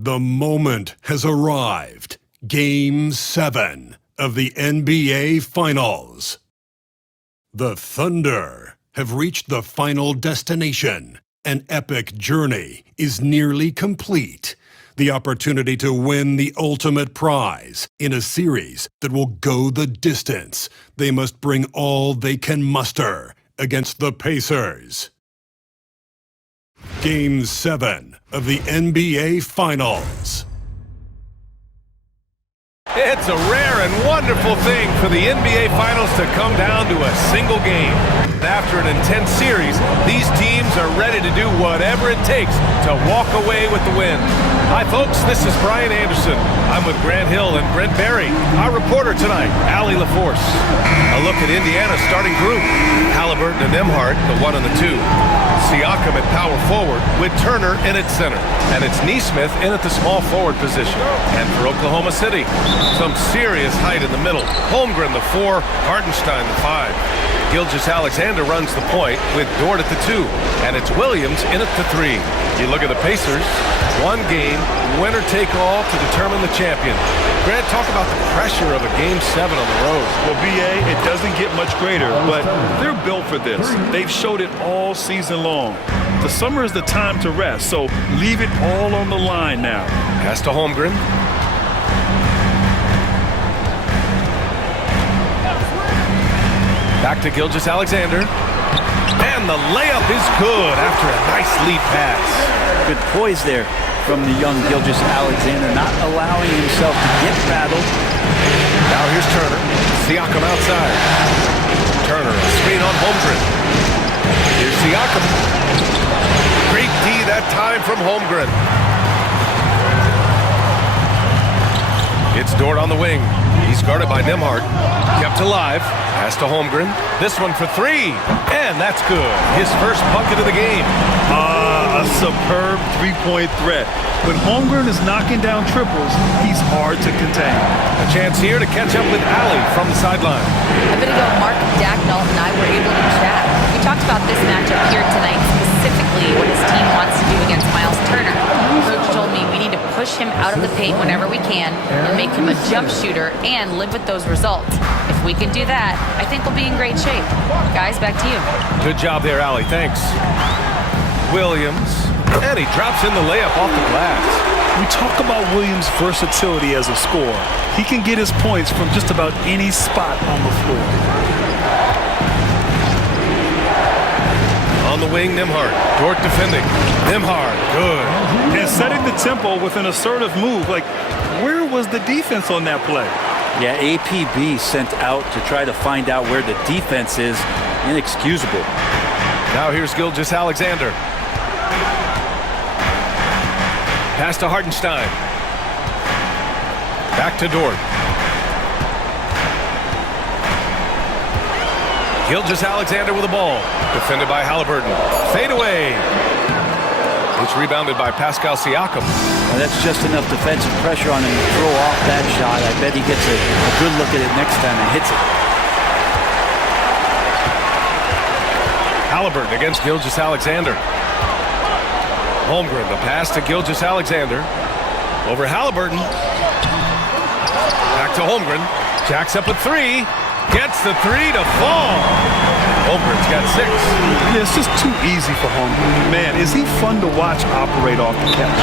The moment has arrived. Game 7 of the NBA Finals. The Thunder have reached the final destination. An epic journey is nearly complete. The opportunity to win the ultimate prize in a series that will go the distance. They must bring all they can muster against the Pacers. Game 7 of the NBA Finals. It's a rare and wonderful thing for the NBA Finals to come down to a single game. After an intense series, these teams are ready to do whatever it takes to walk away with the win. Hi folks, this is Brian Anderson. I'm with Grant Hill and Brent Barry. Our reporter tonight, Allie LaForce. A look at Indiana's starting group. Halliburton and Nembhard, the 1 and the 2. Siakam at power forward with Turner in at center. And it's Nesmith in at the small forward position. And for Oklahoma City, some serious height in the middle. Holmgren the 4, Hartenstein the 5. Gilgeous-Alexander runs the point with Dort at the 2. And it's Williams in at the 3. You look at the Pacers, one game, winner take all to determine the champion. Grant, talk about the pressure of a Game 7 on the road. Well, BA, it doesn't get much greater, but they're built for this. They've showed it all season long. The summer is the time to rest, so leave it all on the line now. Pass to Holmgren. Back to Gilgeous-Alexander. And the layup is good after a nice lead pass. Good poise there from the young Gilgeous-Alexander, not allowing himself to get rattled. Now here's Turner. Siakam outside. Turner, a screen on Holmgren. Here's Siakam. Great D that time from Holmgren. It's Dort on the wing. He's guarded by Nembhard. Kept alive. Pass to Holmgren. This one for 3. And that's good. His first bucket of the game. A superb three-point threat. When Holmgren is knocking down triples, he's hard to contain. A chance here to catch up with Allie from the sideline. A bit ago, Mark Dagnall and I were able to chat. We talked about this matchup here tonight, specifically what his team wants to do against Miles Turner. Coach told me we need to push him out of the paint whenever we can and make him a jump shooter and live with those results. If we can do that, I think we'll be in great shape. Guys, back to you. Good job there, Allie. Thanks. Williams. And he drops in the layup off the glass. We talk about Williams' versatility as a scorer. He can get his points from just about any spot on the floor. On the wing, Nembhard. Dort defending. Nembhard, good. And setting the tempo with an assertive move. Like, where was the defense on that play? Yeah, APB sent out to try to find out where the defense is. Inexcusable. Now here's Gilgeous-Alexander. Pass to Hartenstein. Back to Dort. Gilgeous-Alexander with the ball. Defended by Halliburton. Fade away. It's rebounded by Pascal Siakam. Well, that's just enough defensive pressure on him to throw off that shot. I bet he gets a good look at it next time and hits it. Halliburton against Gilgeous-Alexander. Holmgren, the pass to Gilgeous-Alexander. Over Halliburton. Back to Holmgren. Jacks up at 3. Gets the 3 to fall. Holmgren's got 6. Yeah, it's just too easy for Holmgren. Man, is he fun to watch operate off the catch.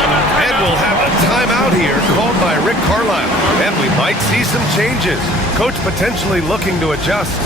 And we'll have a timeout here called by Rick Carlisle. And we might see some changes. Coach potentially looking to adjust.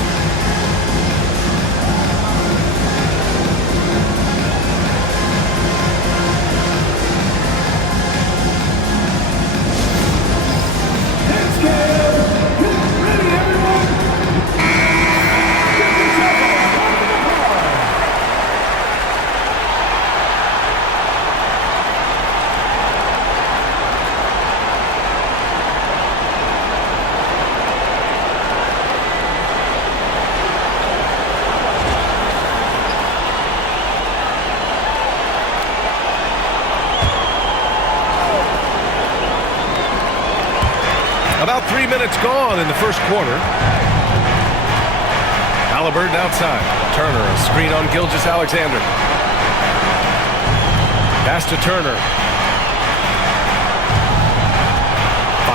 About 3 minutes gone in the first quarter. Halliburton outside. Turner, a screen on Gilgeous-Alexander. Pass to Turner.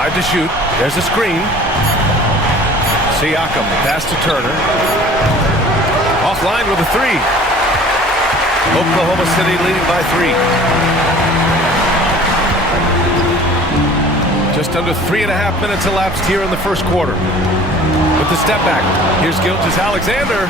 5 to shoot. There's a screen. Siakam, pass to Turner. Offline with a 3. Oklahoma City leading by 3. Just under 3.5 minutes elapsed here in the first quarter. With the step back, here's Gilgeous-Alexander.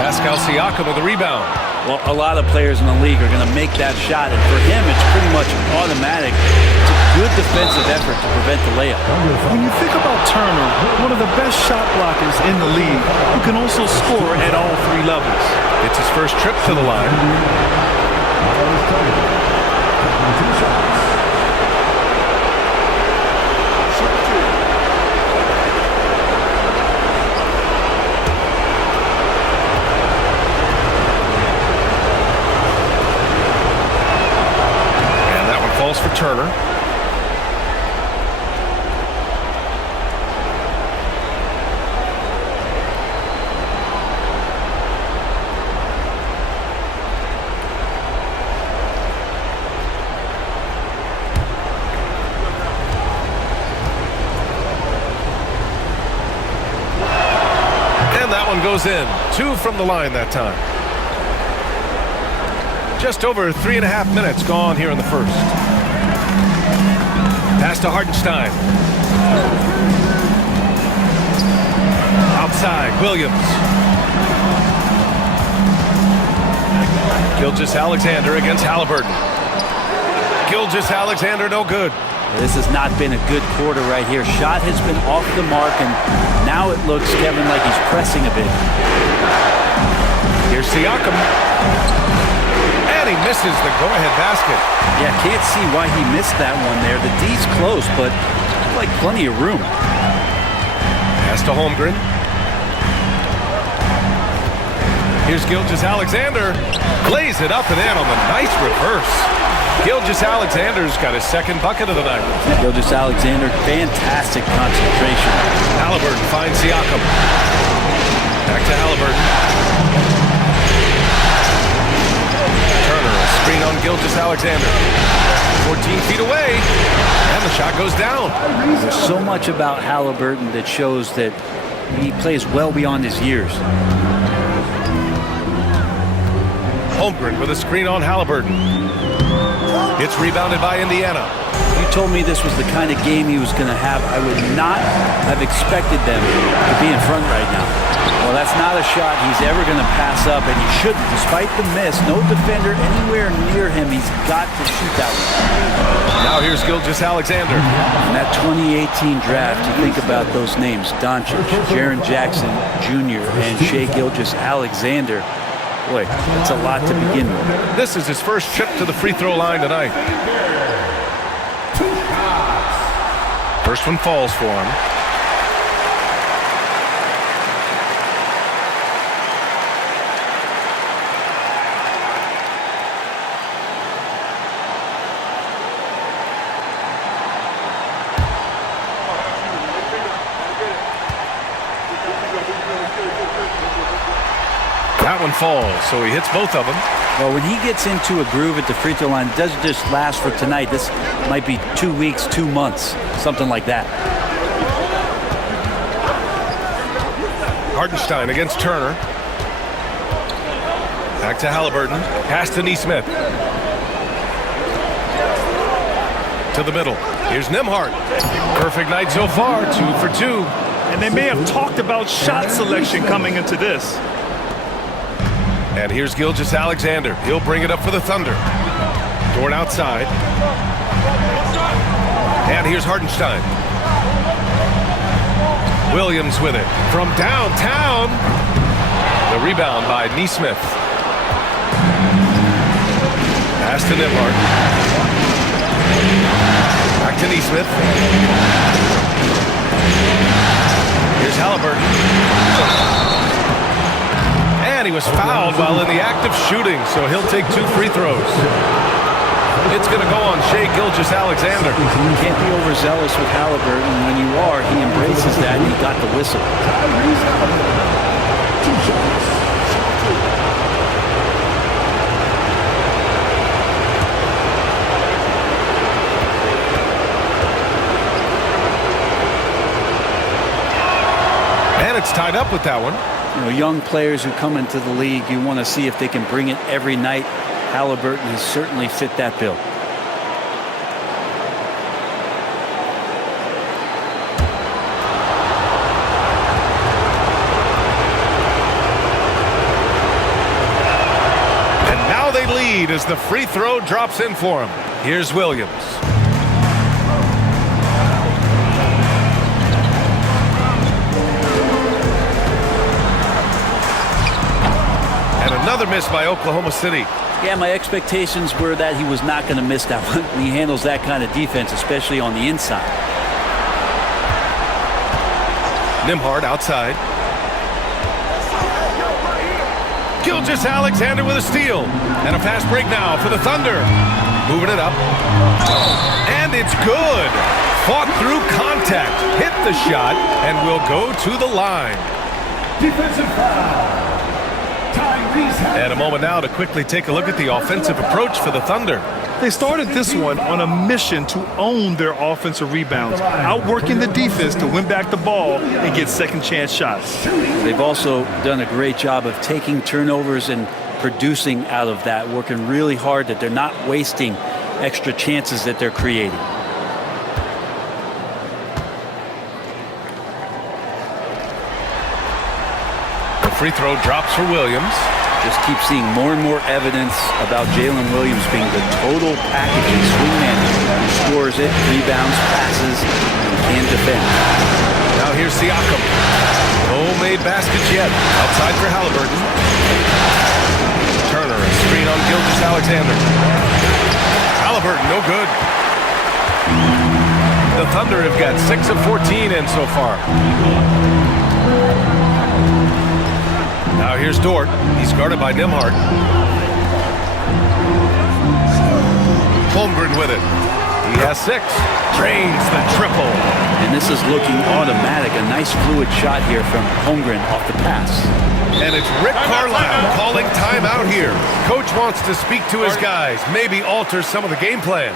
Pascal Siakam with the rebound. Well, a lot of players in the league are going to make that shot, and for him, it's pretty much automatic. It's a good defensive effort to prevent the layup. When you think about Turner, one of the best shot blockers in the league, who can also score at all 3 levels. It's his first trip to the line. For Turner. And that one goes in. 2 from the line that time. Just over 3.5 minutes gone here in the first. Pass to Hartenstein. Outside, Williams. Gilgeous-Alexander against Halliburton. Gilgeous-Alexander no good. This has not been a good quarter right here. Shot has been off the mark, and now it looks, Kevin, like he's pressing a bit. Here's Siakam. He misses the go-ahead basket. Yeah, can't see why he missed that one there. The D's close, but like plenty of room. Pass to Holmgren. Here's Gilgeous-Alexander. Lays it up and in on the nice reverse. Gilgeous-Alexander's got his second bucket of the night. Gilgeous-Alexander, fantastic concentration. Halliburton finds Siakam. Back to Halliburton. Screen on Gilgeous-Alexander. 14 feet away, and the shot goes down. There's so much about Halliburton that shows that he plays well beyond his years. Holmgren with a screen on Halliburton. It's rebounded by Indiana. If you told me this was the kind of game he was going to have, I would not have expected them to be in front right now. Well, that's not a shot he's ever going to pass up, and he shouldn't. Despite the miss, no defender anywhere near him. He's got to shoot that one. Now here's Gilgeous-Alexander. In that 2018 draft, you think about those names, Doncic, Jaren Jackson Jr., and Shai Gilgeous-Alexander. Boy, that's a lot to begin with. This is his first trip to the free throw line tonight. First one falls for him. That one falls, so he hits both of them. Well, when he gets into a groove at the free throw line, it doesn't just last for tonight. This might be 2 weeks, 2 months, something like that. Hartenstein against Turner. Back to Halliburton. Pass to Nesmith. To the middle. Here's Nembhard. Perfect night so far, 2 for 2. And they may have talked about shot selection coming into this. And here's Gilgeous-Alexander. He'll bring it up for the Thunder. Dort outside. And here's Hartenstein. Williams with it from downtown. The rebound by Nesmith. Pass to Nembhard. Back to Nesmith. Here's Halliburton. And he was fouled while in the act of shooting, so he'll take 2 free throws. It's going to go on Shai Gilgeous-Alexander. You can't be overzealous with Halliburton. When you are, he embraces that, and he got the whistle. Hornets tied up with that one. You know, young players who come into the league, you want to see if they can bring it every night. Halliburton has certainly fit that bill. And now they lead as the free throw drops in for him. Here's Williams. Another miss by Oklahoma City. Yeah, my expectations were that he was not going to miss that one. He handles that kind of defense, especially on the inside. Nembhard outside. Gilgeous-Alexander with a steal. And a fast break now for the Thunder. Moving it up. And it's good. Fought through contact. Hit the shot and will go to the line. Defensive foul. And a moment now to quickly take a look at the offensive approach for the Thunder. They started this one on a mission to own their offensive rebounds, outworking the defense to win back the ball and get second chance shots. They've also done a great job of taking turnovers and producing out of that, working really hard that they're not wasting extra chances that they're creating. Free throw drops for Williams. Just keep seeing more and more evidence about Jalen Williams being the total packaging swingman who scores it, rebounds, passes, and can defend. Now here's Siakam. No made baskets yet. Outside for Halliburton. Turner, a screen on Gilgeous-Alexander. Halliburton, no good. The Thunder have got 6 of 14 in so far. Now here's Dort. He's guarded by Nembhard. Holmgren with it. He has 6. Drains the triple. And this is looking automatic. A nice fluid shot here from Holmgren off the pass. And it's Rick Carlisle calling timeout here. Coach wants to speak to his guys, maybe alter some of the game plan.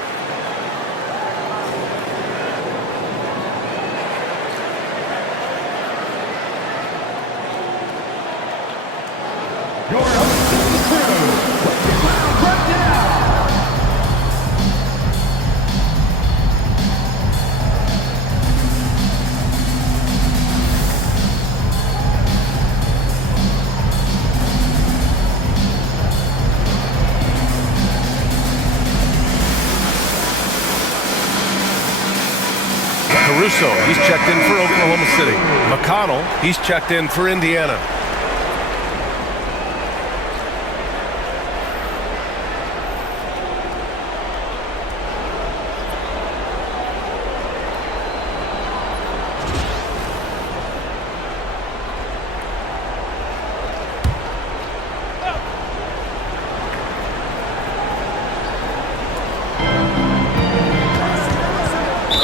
Caruso, he's checked in for Oklahoma City. McConnell, he's checked in for Indiana.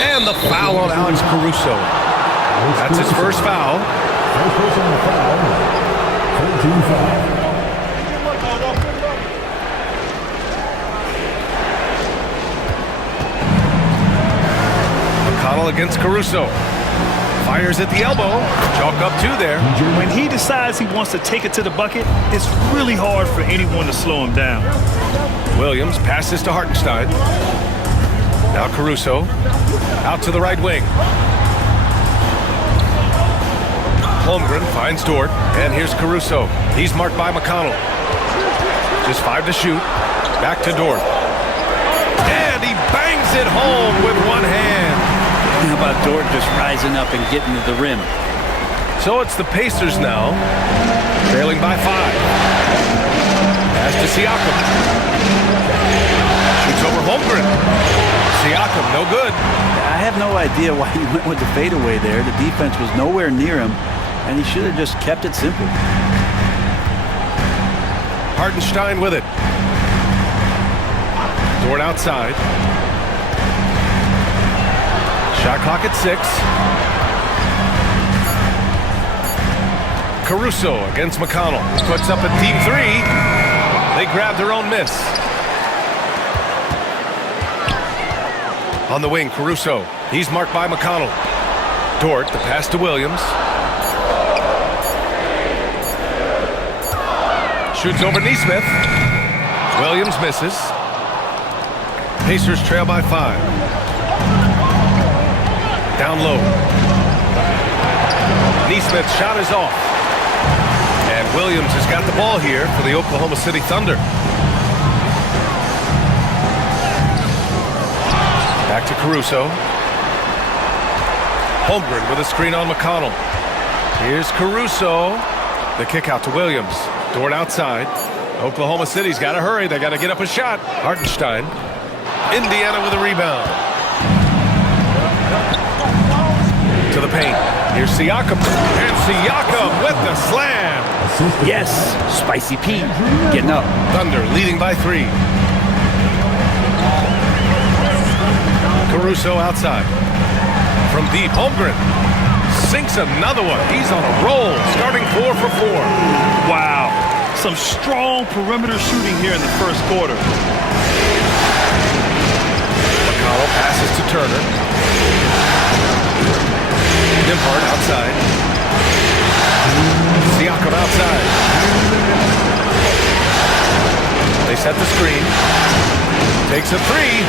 And the foul on Alex Caruso. That's his first foul. First personal foul. 14 foul. McConnell against Caruso. Fires at the elbow. Chalk up 2 there. When he decides he wants to take it to the bucket, it's really hard for anyone to slow him down. Williams passes to Hartenstein. Now Caruso out to the right wing. Holmgren finds Dort, and here's Caruso. He's marked by McConnell. Just 5 to shoot. Back to Dort. And he bangs it home with one hand. How about Dort just rising up and getting to the rim? So it's the Pacers now, trailing by 5. Pass to Siakam. Shoots over Holmgren. Siakam, no good. I have no idea why he went with the fadeaway there. The defense was nowhere near him, and he should have just kept it simple. Hartenstein with it. Dort outside. Shot clock at 6. Caruso against McConnell. Puts up a deep 3. They grab their own miss. On the wing, Caruso. He's marked by McConnell. Dort, the pass to Williams. Shoots over Neesmith. Williams misses. Pacers trail by 5. Down low. Neesmith's shot is off. And Williams has got the ball here for the Oklahoma City Thunder. Back to Caruso. Holmgren with a screen on McConnell. Here's Caruso. The kick out to Williams. Dort outside. Oklahoma City's got to hurry. They got to get up a shot. Hartenstein. Indiana with a rebound. To the paint. Here's Siakam. And Siakam with the slam. Yes, Spicy P getting up. Thunder leading by 3. Caruso outside. From deep, Holmgren sinks another one. He's on a roll, starting 4 for 4. Wow. Some strong perimeter shooting here in the first quarter. McConnell passes to Turner. Nembhard outside. Siakam outside. They set the screen. Takes a 3.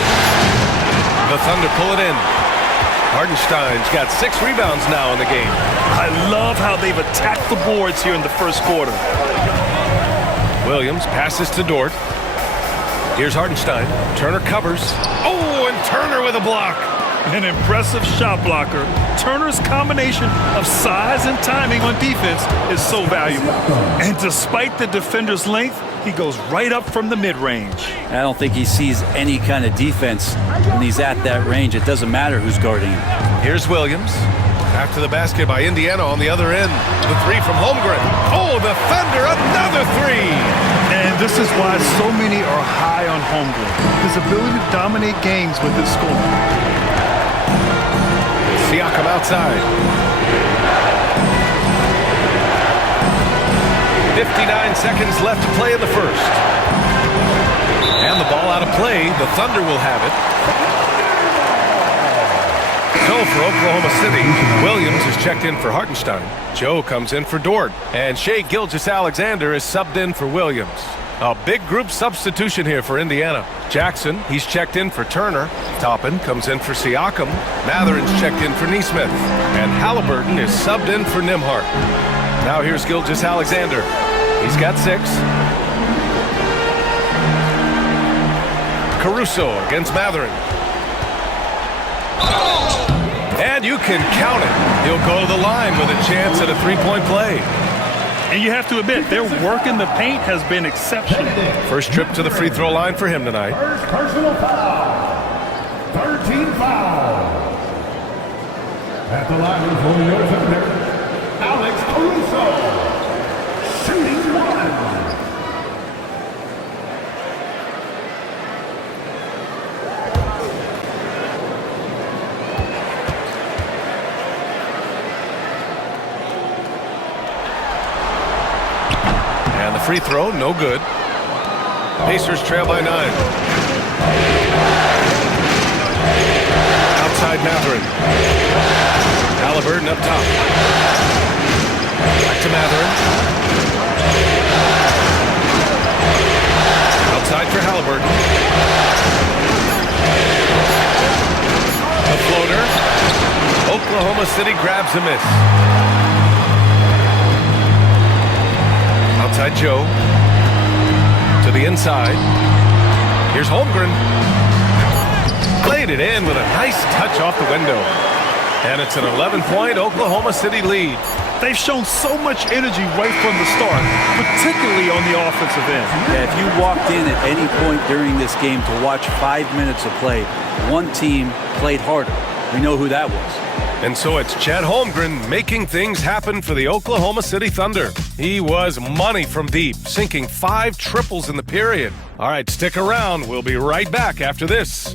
The Thunder pull it in. Hartenstein's got 6 rebounds now in the game. I love how they've attacked the boards here in the first quarter. Williams passes to Dort. Here's Hartenstein. Turner covers. Oh, and Turner with a block. An impressive shot blocker. Turner's combination of size and timing on defense is so valuable. And despite the defender's length, he goes right up from the mid-range. I don't think he sees any kind of defense when he's at that range. It doesn't matter who's guarding him. Here's Williams. After the basket by Indiana on the other end. The 3 from Holmgren. Oh, the Thunder, another 3. And this is why so many are high on Holmgren. His ability to dominate games with his scoring. Siakam outside. 59 seconds left to play in the first. And the ball out of play. The Thunder will have it. So for Oklahoma City, Williams is checked in for Hartenstein. Joe comes in for Dort. And Shai Gilgeous-Alexander is subbed in for Williams. A big group substitution here for Indiana. Jackson, he's checked in for Turner. Toppin comes in for Siakam. Matherin's checked in for Neesmith. And Halliburton is subbed in for Nembhard. Now here's Gilgeous-Alexander. He's got 6. Caruso against Mathurin. And you can count it. He'll go to the line with a chance at a 3-point play. And you have to admit, their work in the paint has been exceptional. First trip to the free throw line for him tonight. First personal foul. 13 fouls. At the line for your Thunder, Alex Caruso. Shooting 1. And the free throw, no good. Pacers trail by 9. Outside Mathurin. Halliburton up top. Back to Mathurin. Outside for Halliburton. A floater. Oklahoma City grabs a miss. Outside Joe. To the inside. Here's Holmgren. Played it in with a nice touch off the window. And it's an 11-point Oklahoma City lead. They've shown so much energy right from the start, particularly on the offensive end. Yeah, if you walked in at any point during this game to watch 5 minutes of play, one team played harder. We know who that was. And so it's Chet Holmgren making things happen for the Oklahoma City Thunder. He was money from deep, sinking 5 triples in the period. All right, stick around. We'll be right back after this.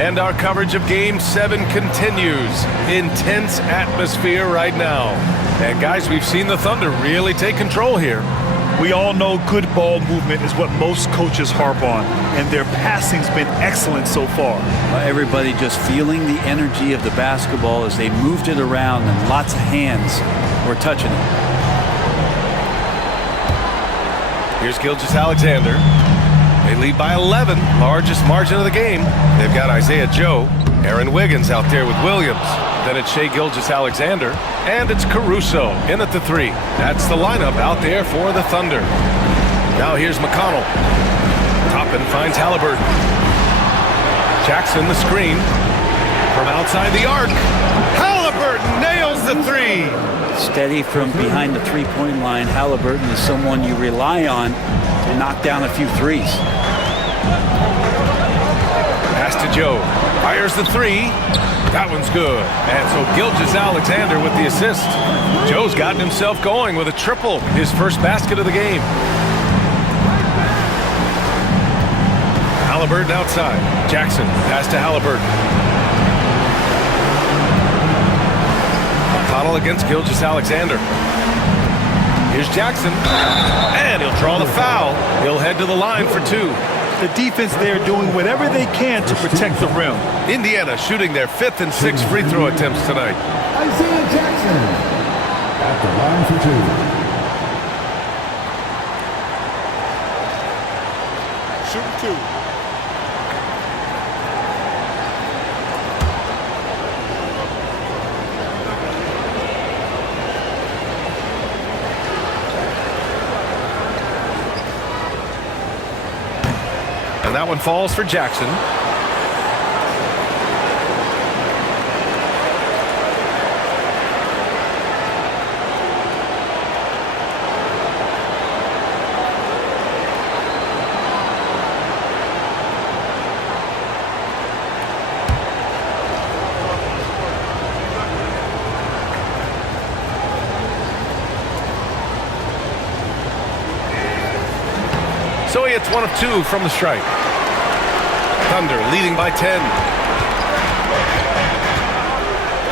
And our coverage of Game 7 continues. Intense atmosphere right now. And guys, we've seen the Thunder really take control here. We all know good ball movement is what most coaches harp on, and their passing's been excellent so far. Everybody just feeling the energy of the basketball as they moved it around, and lots of hands were touching it. Here's Gilgeous-Alexander. They lead by 11, largest margin of the game. They've got Isaiah Joe, Aaron Wiggins out there with Williams. Then it's Shai Gilgeous-Alexander, and it's Caruso in at the 3. That's the lineup out there for the Thunder. Now here's McConnell. Toppin finds Halliburton. Jackson the screen from outside the arc. Halliburton nails the 3. Steady from behind the three-point line. Halliburton is someone you rely on to knock down a few threes. Pass to Joe. Fires the 3. That one's good. And so Gilgeous-Alexander with the assist. Joe's gotten himself going with a triple, his first basket of the game. Halliburton outside. Jackson, pass to Halliburton. McConnell against Gilgeous-Alexander. Here's Jackson. And he'll draw the foul. He'll head to the line for 2. The defense there doing whatever they can to protect the rim. Indiana shooting their 5th and 6th free throw attempts tonight. Isaiah Jackson at the line for 2. Shooting 2. And that one falls for Jackson. So he hits 1 of 2 from the strike. Thunder leading by 10.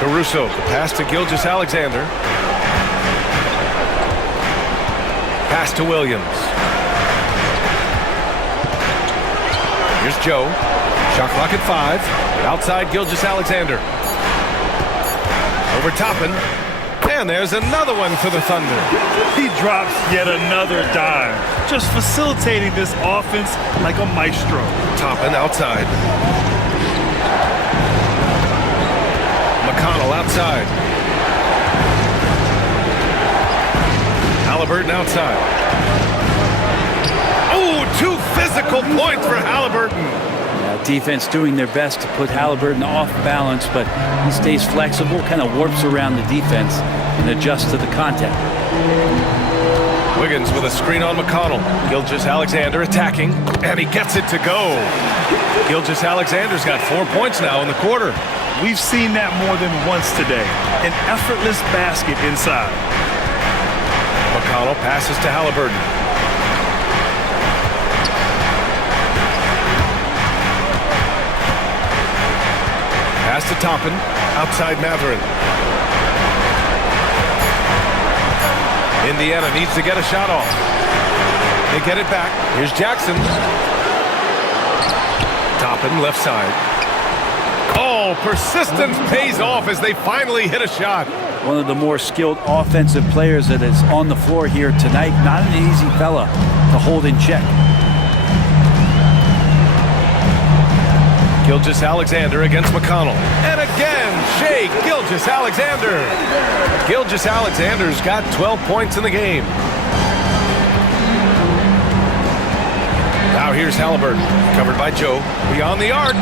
Caruso, the pass to Gilgeous-Alexander. Pass to Williams. Here's Joe. Shot clock at 5. Outside Gilgeous-Alexander. Over Toppin. And there's another one for the Thunder. He drops yet another dime, just facilitating this offense like a maestro. Toppin outside. McConnell outside. Halliburton outside. Oh, 2 physical points for Halliburton. Defense doing their best to put Halliburton off balance, but he stays flexible, kind of warps around the defense and adjusts to the contact. Wiggins with a screen on McConnell. Gilgeous-Alexander attacking, and he gets it to go. Gilgeous-Alexander's got 4 points now in the quarter. We've seen that more than once today. An effortless basket inside. McConnell passes to Halliburton. Pass to Toppin, outside Mathurin. Indiana needs to get a shot off. They get it back. Here's Jackson. Toppin, left side. Oh, persistence pays off as they finally hit a shot. One of the more skilled offensive players that is on the floor here tonight. Not an easy fella to hold in check. Gilgeous-Alexander against McConnell. And again, Shai Gilgeous-Alexander. Gilgeous-Alexander's got 12 points in the game. Now here's Halliburton, covered by Joe, beyond the arc.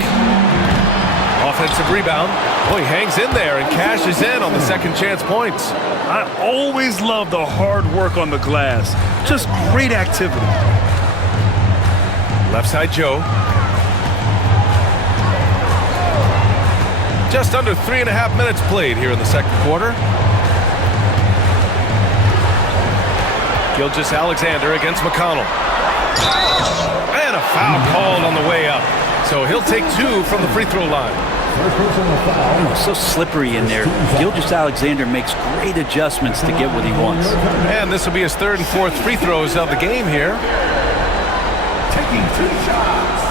Offensive rebound. Boy, he hangs in there and cashes in on the second chance points. I always love the hard work on the glass. Just great activity. Left side Joe. Just under 3.5 minutes played here in the second quarter. Gilgeous-Alexander against McConnell. And a foul called on the way up. So he'll take 2 from the free throw line. First personal foul. Oh, so slippery in there. Gilgeous-Alexander makes great adjustments to get what he wants. And this will be his 3rd and 4th free throws of the game here. Taking 2 shots.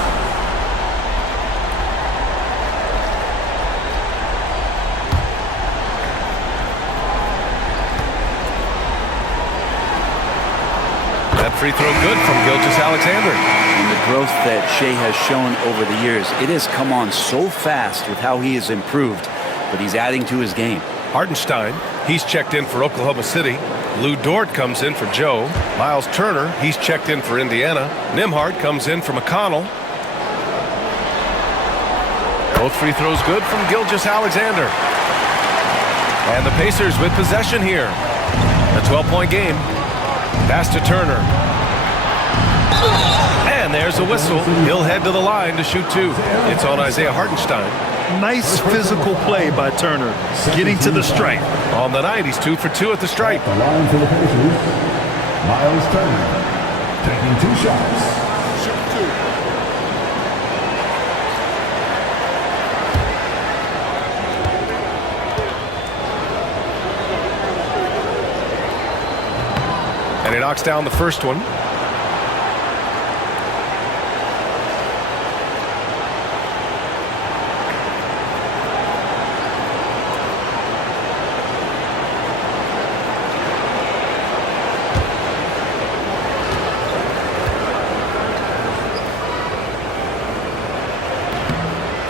That free throw good from Gilgeous-Alexander. And the growth that Shea has shown over the years, it has come on so fast with how he has improved, but he's adding to his game. Hartenstein, he's checked in for Oklahoma City. Lou Dort comes in for Joe. Miles Turner, he's checked in for Indiana. Nembhard comes in for McConnell. Both free throws good from Gilgeous-Alexander. And the Pacers with possession here. A 12-point game. Pass to Turner. And there's a whistle. He'll head to the line to shoot 2. It's on Isaiah Hartenstein. Nice physical play by Turner, getting to the stripe. On the night, he's 2 for 2 at the stripe. The line for the Pacers. Miles Turner. Taking 2 shots. Shoot 2. And he knocks down the first one.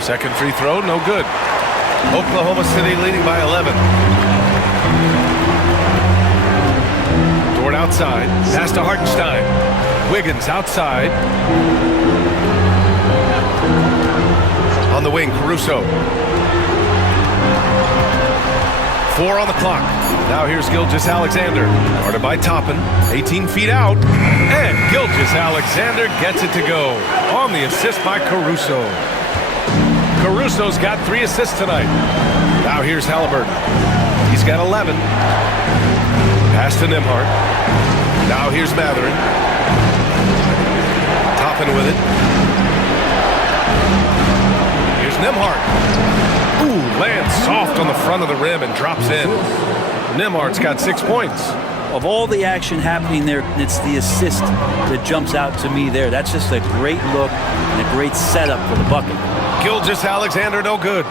Second free throw, no good. Oklahoma City leading by 11. Dort outside. Pass to Hartenstein. Wiggins outside. On the wing, Caruso. 4 on the clock. Now here's Gilgeous-Alexander. Guarded by Toppin. 18 feet out. And Gilgeous-Alexander gets it to go. On the assist by Caruso. Caruso's got 3 assists tonight. Now here's Halliburton. He's got 11. Pass to Nembhard. Now here's Matherin. Toppin with it. Here's Nembhard. Ooh, lands soft on the front of the rim and drops in. Nembhard's got 6 points. Of all the action happening there, it's the assist that jumps out to me there. That's just a great look and a great setup for the bucket. Gilgeous-Alexander no good.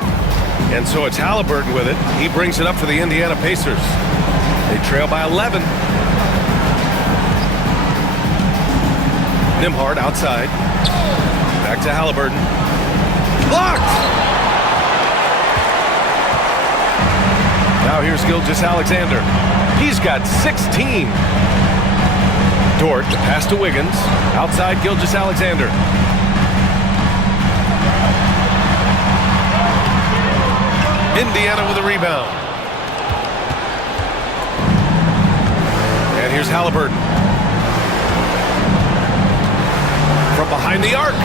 And so it's Halliburton with it. He brings it up for the Indiana Pacers. They trail by 11. Nembhard outside. Back to Halliburton. Blocked! Now here's Gilgeous-Alexander. He's got 16. Dort, the pass to Wiggins. Outside Gilgeous-Alexander. Indiana with a rebound. And here's Halliburton. From behind the arc.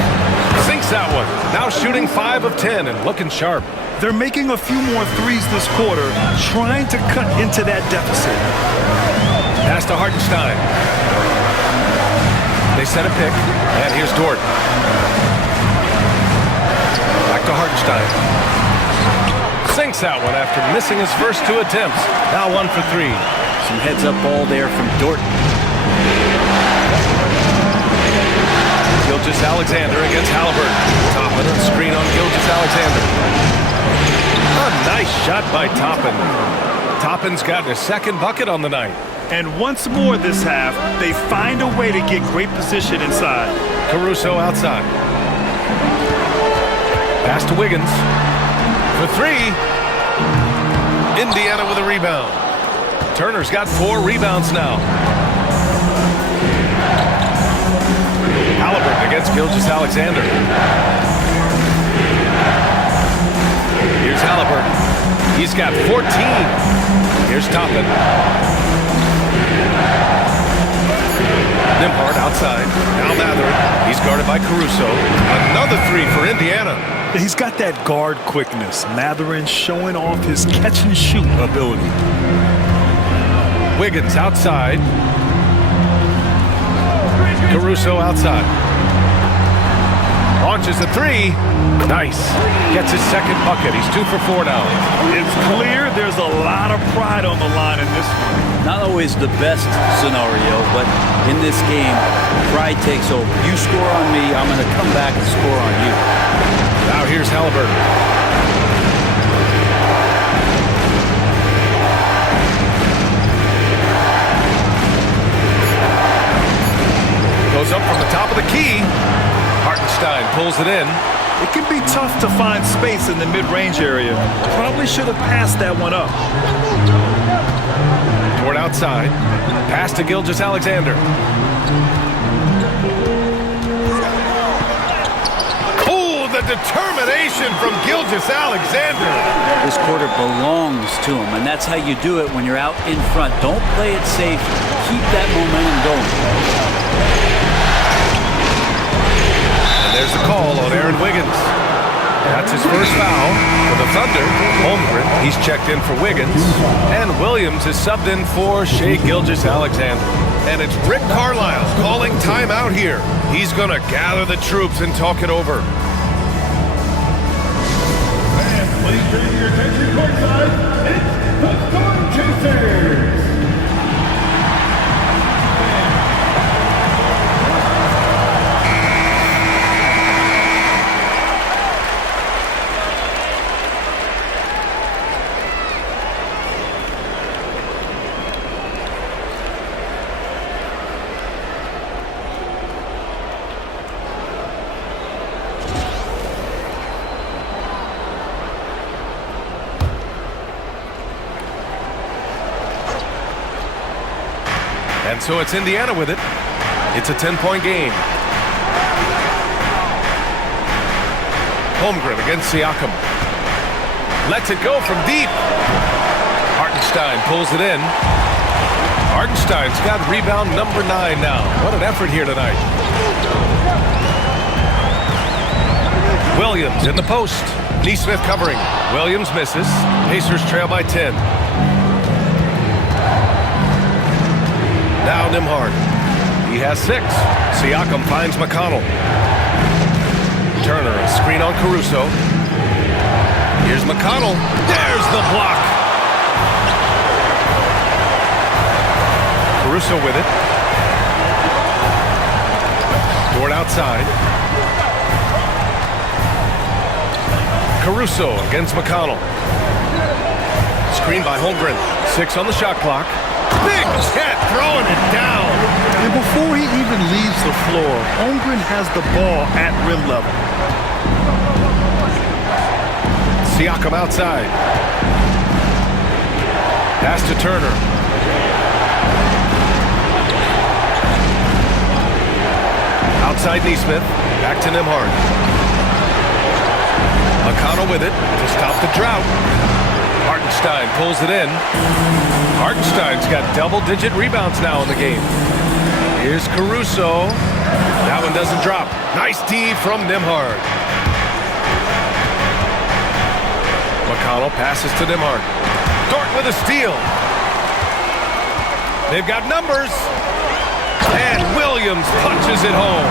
Sinks that one. Now shooting 5 of 10 and looking sharp. They're making a few more threes this quarter, trying to cut into that deficit. Pass to Hartenstein. They set a pick. And here's Dort. Back to Hartenstein. Sinks that one after missing his first 2 attempts. Now 1 for 3. Some heads-up ball there from Dort. Gilgeous-Alexander against Halliburton. Toppin and screen on Gilgeous-Alexander. A nice shot by Toppin. Toppin's gotten his 2nd bucket on the night. And once more this half, they find a way to get great position inside. Caruso outside. Pass to Wiggins. For 3. Indiana with a rebound. Turner's got 4 rebounds now. Halliburton against Gilgeous-Alexander. Here's Halliburton. He's got 14. Here's Toppin. Nembhard outside. Now Matherin. He's guarded by Caruso. Another 3 for Indiana. He's got that guard quickness. Matherin showing off his catch-and-shoot ability. Wiggins outside. Caruso outside. Launches a three. Nice. Gets his second bucket. He's 2 for 4 now. It's clear there's a lot of pride on the line in this one. Not always the best scenario, but in this game, pride takes over. You score on me, I'm going to come back and score on you. Now here's Halliburton. Goes up from the top of the key. Hartenstein pulls it in. It can be tough to find space in the mid-range area. Probably should have passed that one up. Toward outside. Pass to Gilgeous-Alexander. Oh, the determination from Gilgeous-Alexander. This quarter belongs to him, and that's how you do it when you're out in front. Don't play it safe. Keep that momentum going. There's the call on Aaron Wiggins. That's his first foul for the Thunder. Holmgren, he's checked in for Wiggins. And Williams is subbed in for Shai Gilgeous-Alexander. And it's Rick Carlisle calling timeout here. He's going to gather the troops and talk it over. Fans, please bring your attention courtside. It's the Storm Chasers. And so it's Indiana with it. It's a 10-point game. Holmgren against Siakam. Lets it go from deep. Hartenstein pulls it in. Hartenstein's got rebound number 9 now. What an effort here tonight. Williams in the post. Nesmith covering. Williams misses. Pacers trail by 10. Now Nembhard. He has 6. Siakam finds McConnell. Turner, a screen on Caruso. Here's McConnell. There's the block. Caruso with it. Toward outside. Caruso against McConnell. Screen by Holmgren. 6 on the shot clock. Big Chet throwing it down. And before he even leaves the floor, Holmgren has the ball at rim level. Siakam outside. Pass to Turner. Outside Nesmith. Back to Nembhard. McConnell with it to stop the drought. Hartenstein pulls it in. Hartenstein's got double-digit rebounds now in the game. Here's Caruso. That one doesn't drop. Nice D from Nembhard. McConnell passes to Nembhard. Dort with a steal. They've got numbers. And Williams punches it home.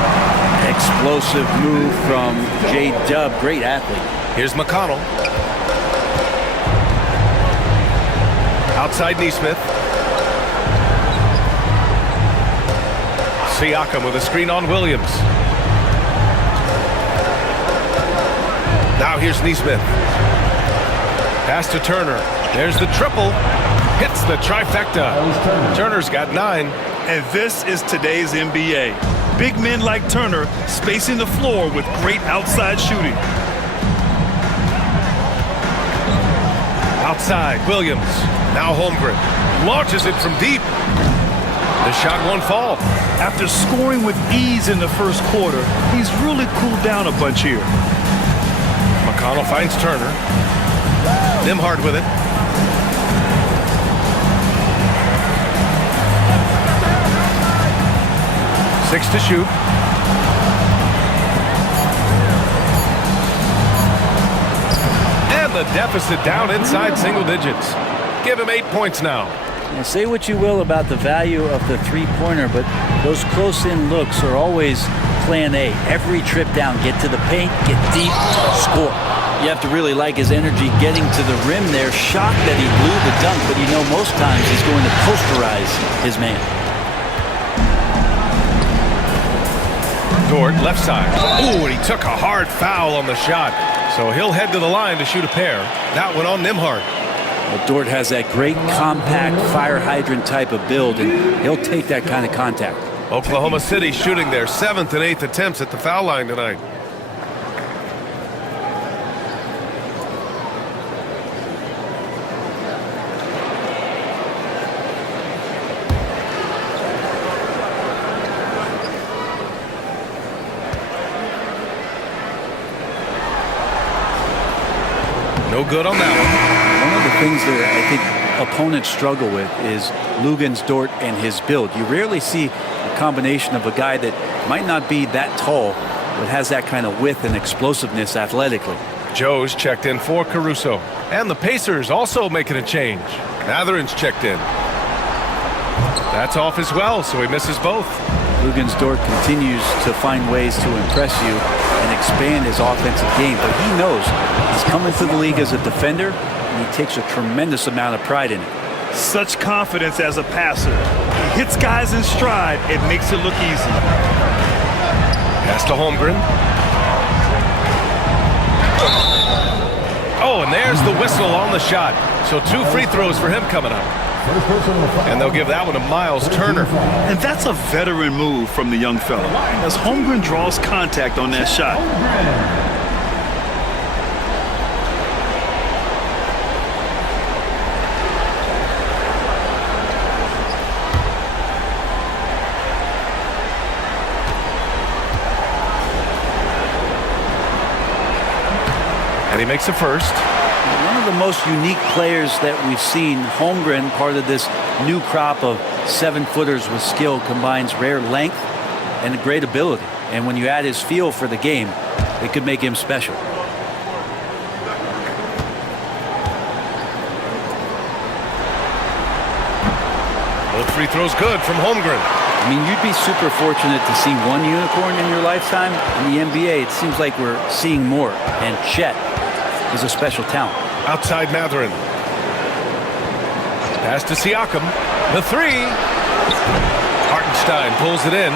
Explosive move from J-Dub. Great athlete. Here's McConnell. Outside Nesmith. Siakam with a screen on Williams. Now here's Nesmith. Pass to Turner. There's the triple. Hits the trifecta. Turner's got 9. And this is today's NBA. Big men like Turner spacing the floor with great outside shooting. Outside, Williams. Now Holmgren. Launches it from deep. The shot won't fall. After scoring with ease in the first quarter, he's really cooled down a bunch here. McConnell finds Turner. Nembhard with it. Six to shoot. And the deficit down inside single digits. Give him 8 points now. Now, say what you will about the value of the three-pointer, but those close-in looks are always plan A. Every trip down, get to the paint, get deep, score. You have to really like his energy getting to the rim there. Shocked that he blew the dunk, but you know most times he's going to posterize his man. Dort, left side. Ooh, and he took a hard foul on the shot. So he'll head to the line to shoot a pair. That one on Nembhard. Well, Dort has that great compact fire hydrant type of build, and he'll take that kind of contact. Oklahoma City shooting their 7th and 8th attempts at the foul line tonight. No good on that one. One of the things that I think opponents struggle with is Luguentz, Dort, and his build. You rarely see a combination of a guy that might not be that tall, but has that kind of width and explosiveness athletically. Joe's checked in for Caruso. And the Pacers also making a change. Mathurin's checked in. That's off as well, so he misses both. Luguentz, Dort continues to find ways to impress you and expand his offensive game, but he knows he's coming to the league as a defender, and he takes a tremendous amount of pride in it. Such confidence as a passer. He hits guys in stride. It makes it look easy. Pass to Holmgren. Oh, and there's the whistle on the shot. So 2 free throws for him coming up. And they'll give that one to Miles Turner. And that's a veteran move from the young fella, as Holmgren draws contact on that shot. And he makes a first. One of the most unique players that we've seen, Holmgren, part of this new crop of 7-footers with skill, combines rare length and a great ability. And when you add his feel for the game, it could make him special. Both free throws good from Holmgren. I mean, you'd be super fortunate to see one unicorn in your lifetime. In the NBA, it seems like we're seeing more. And Chet is a special talent. Outside Mathurin. Pass to Siakam. The 3. Hartenstein pulls it in.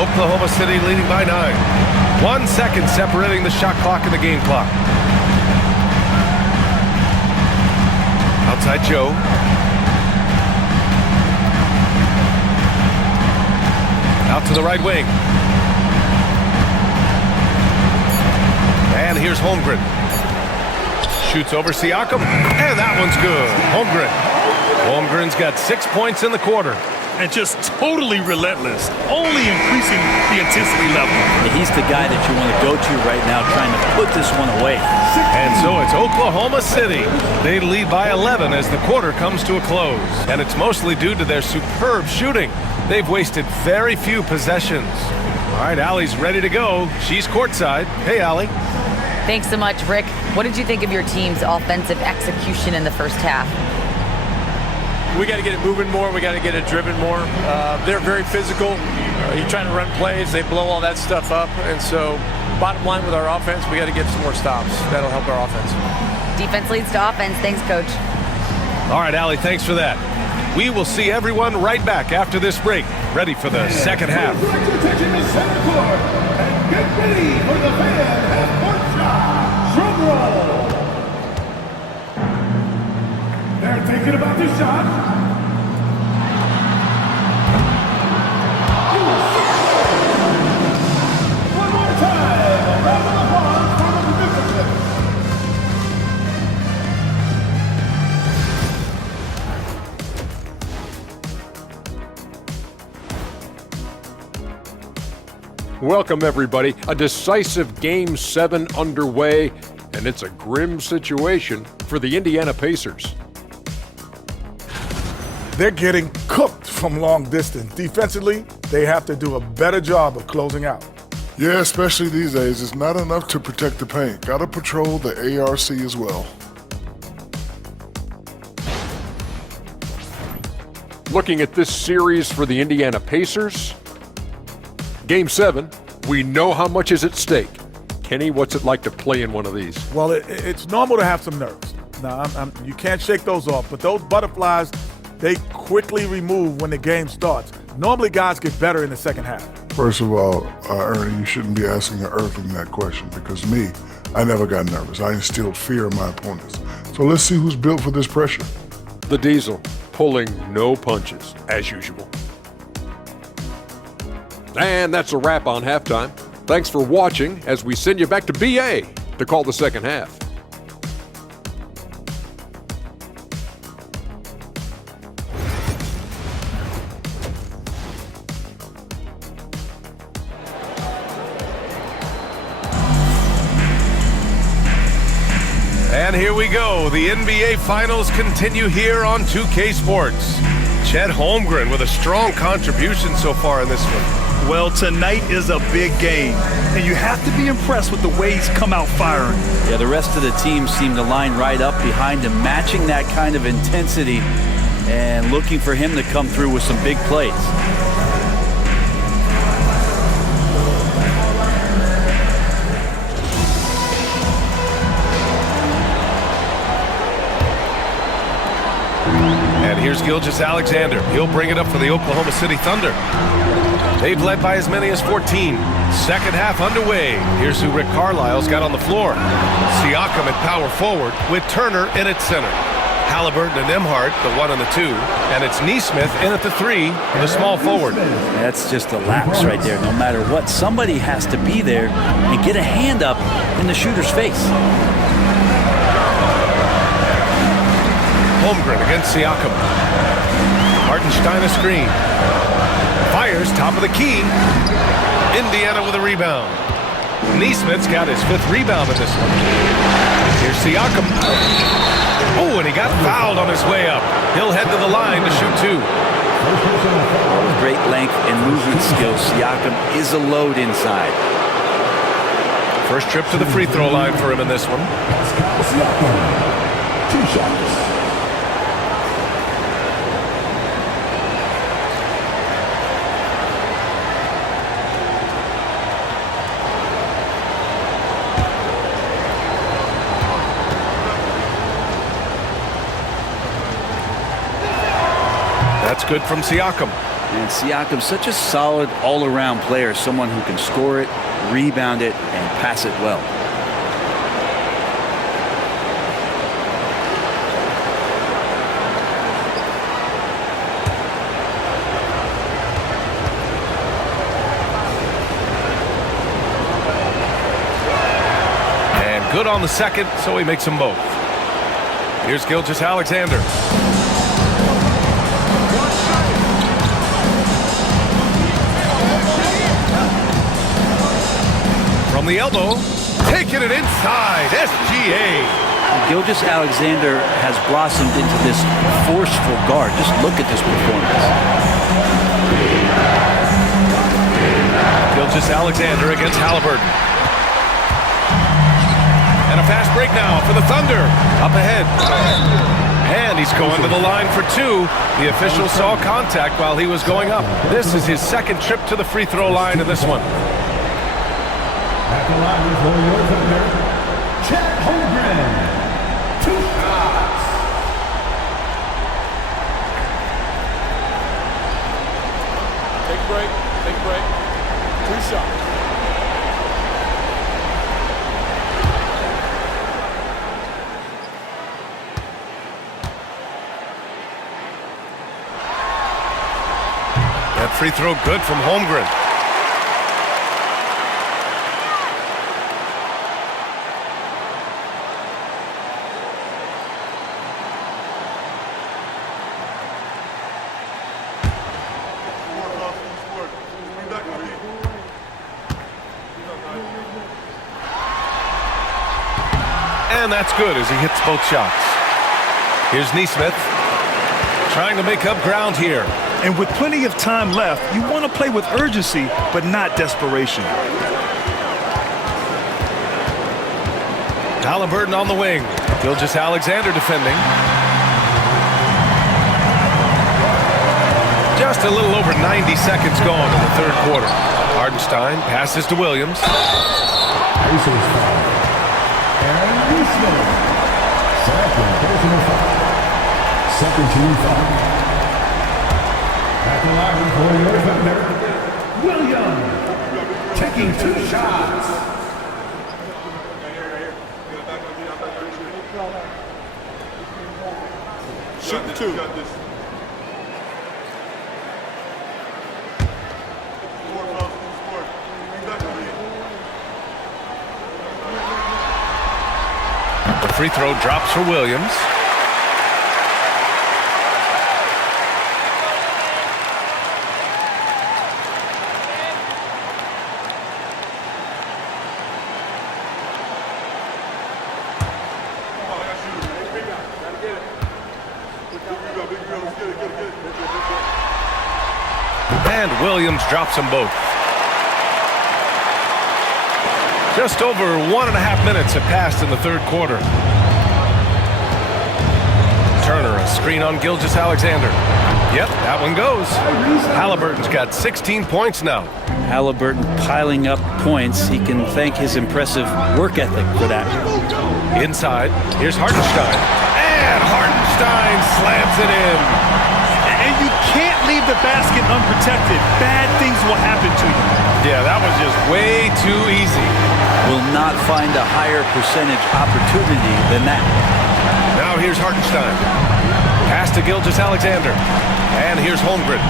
Oklahoma City leading by 9. 1 second separating the shot clock and the game clock. Outside Joe. Out to the right wing. And here's Holmgren. Shoots over Siakam, and that one's good. Holmgren's got 6 points in the quarter. And just totally relentless, only increasing the intensity level. He's the guy that you want to go to right now, trying to put this one away. And so it's Oklahoma City. They lead by 11 as the quarter comes to a close. And it's mostly due to their superb shooting. They've wasted very few possessions. All right, Allie's ready to go. She's courtside. Hey, Allie. Thanks so much, Rick. What did you think of your team's offensive execution in the first half? We got to get it moving more. We got to get it driven more. They're very physical. You're trying to run plays. They blow all that stuff up. And so bottom line with our offense, we got to get some more stops. That'll help our offense. Defense leads to offense. Thanks, Coach. All right, Allie, thanks for that. We will see everyone right back after this break, ready for the second half. Get ready for the fan half-court shot. Drum roll. They're thinking about the shot. One more time. A round of applause for the Memphis. Welcome, everybody. A decisive Game 7 underway, and it's a grim situation for the Indiana Pacers. They're getting cooked from long distance. Defensively, they have to do a better job of closing out. Yeah, especially these days. It's not enough to protect the paint. Got to patrol the ARC as well. Looking at this series for the Indiana Pacers, Game 7 We know how much is at stake. Kenny, what's it like to play in one of these? Well, it's normal to have some nerves. Now, you can't shake those off, but those butterflies, they quickly remove when the game starts. Normally, guys get better in the second half. First of all, Ernie, you shouldn't be asking the Earthling that question because I never got nervous. I instilled fear in my opponents. So let's see who's built for this pressure. The Diesel, pulling no punches, as usual. And that's a wrap on halftime. Thanks for watching as we send you back to BA to call the second half. And here we go. The NBA Finals continue here on 2K Sports. Chet Holmgren with a strong contribution so far in this one. Well, tonight is a big game, and you have to be impressed with the way he's come out firing. Yeah, the rest of the team seem to line right up behind him, matching that kind of intensity and looking for him to come through with some big plays. And here's Gilgeous-Alexander. He'll bring it up for the Oklahoma City Thunder. They've led by as many as 14. Second half underway. Here's who Rick Carlisle's got on the floor. Siakam at power forward with Turner in at center. Halliburton and Nembhard, the 1 and the 2. And it's Nesmith in at the 3, the small forward. That's just a lapse right there. No matter what, somebody has to be there and get a hand up in the shooter's face. Holmgren against Siakam. Hartenstein a screen. Fires top of the key. Indiana with a rebound. Nesmith's got his 5th rebound in this one. Here's Siakam. Oh, and he got fouled on his way up. He'll head to the line to shoot 2. Great length and movement skills. Siakam is a load inside. First trip to the free throw line for him in this one. Siakam, 2 shots. That's good from Siakam. And Siakam's such a solid all-around player, someone who can score it, rebound it, and pass it well. And good on the second, so he makes them both. Here's Gilgeous-Alexander. From the elbow, taking it inside, SGA. Gilgeous-Alexander has blossomed into this forceful guard. Just look at this performance. Gilgeous-Alexander against Halliburton. And a fast break now for the Thunder. Up ahead. And he's going to the line for 2. The official saw contact while he was going up. This is his 2nd trip to the free throw line in this one. At the line for your Thunder, Chet Holmgren, 2 shots. Take a break. Take a break. 2 shots. That free throw good from Holmgren. And that's good as he hits both shots. Here's Nesmith trying to make up ground here. And with plenty of time left, you want to play with urgency, but not desperation. Halliburton on the wing. Gilgeous-Alexander defending. Just a little over 90 seconds gone in the third quarter. Hardenstein passes to Williams. Pacers foul. And Smith. Second personal foul. Second team foul. At the line for your defender, Williams. Taking 2 shots. Shooting 2. The free throw drops for Williams. And Williams drops them both. Just over 1.5 minutes have passed in the third quarter. Turner, a screen on Gilgeous-Alexander. Yep, that one goes. Halliburton's got 16 points now. Halliburton piling up points. He can thank his impressive work ethic for that. Inside, here's Hardenstein. And Hardenstein slams it in. And you can't leave the basket unprotected. Bad things will happen to you. Yeah, that was just way too easy. Will not find a higher percentage opportunity than that. Now here's Hardenstein. Pass to Gilgeous-Alexander. And here's Holmgren.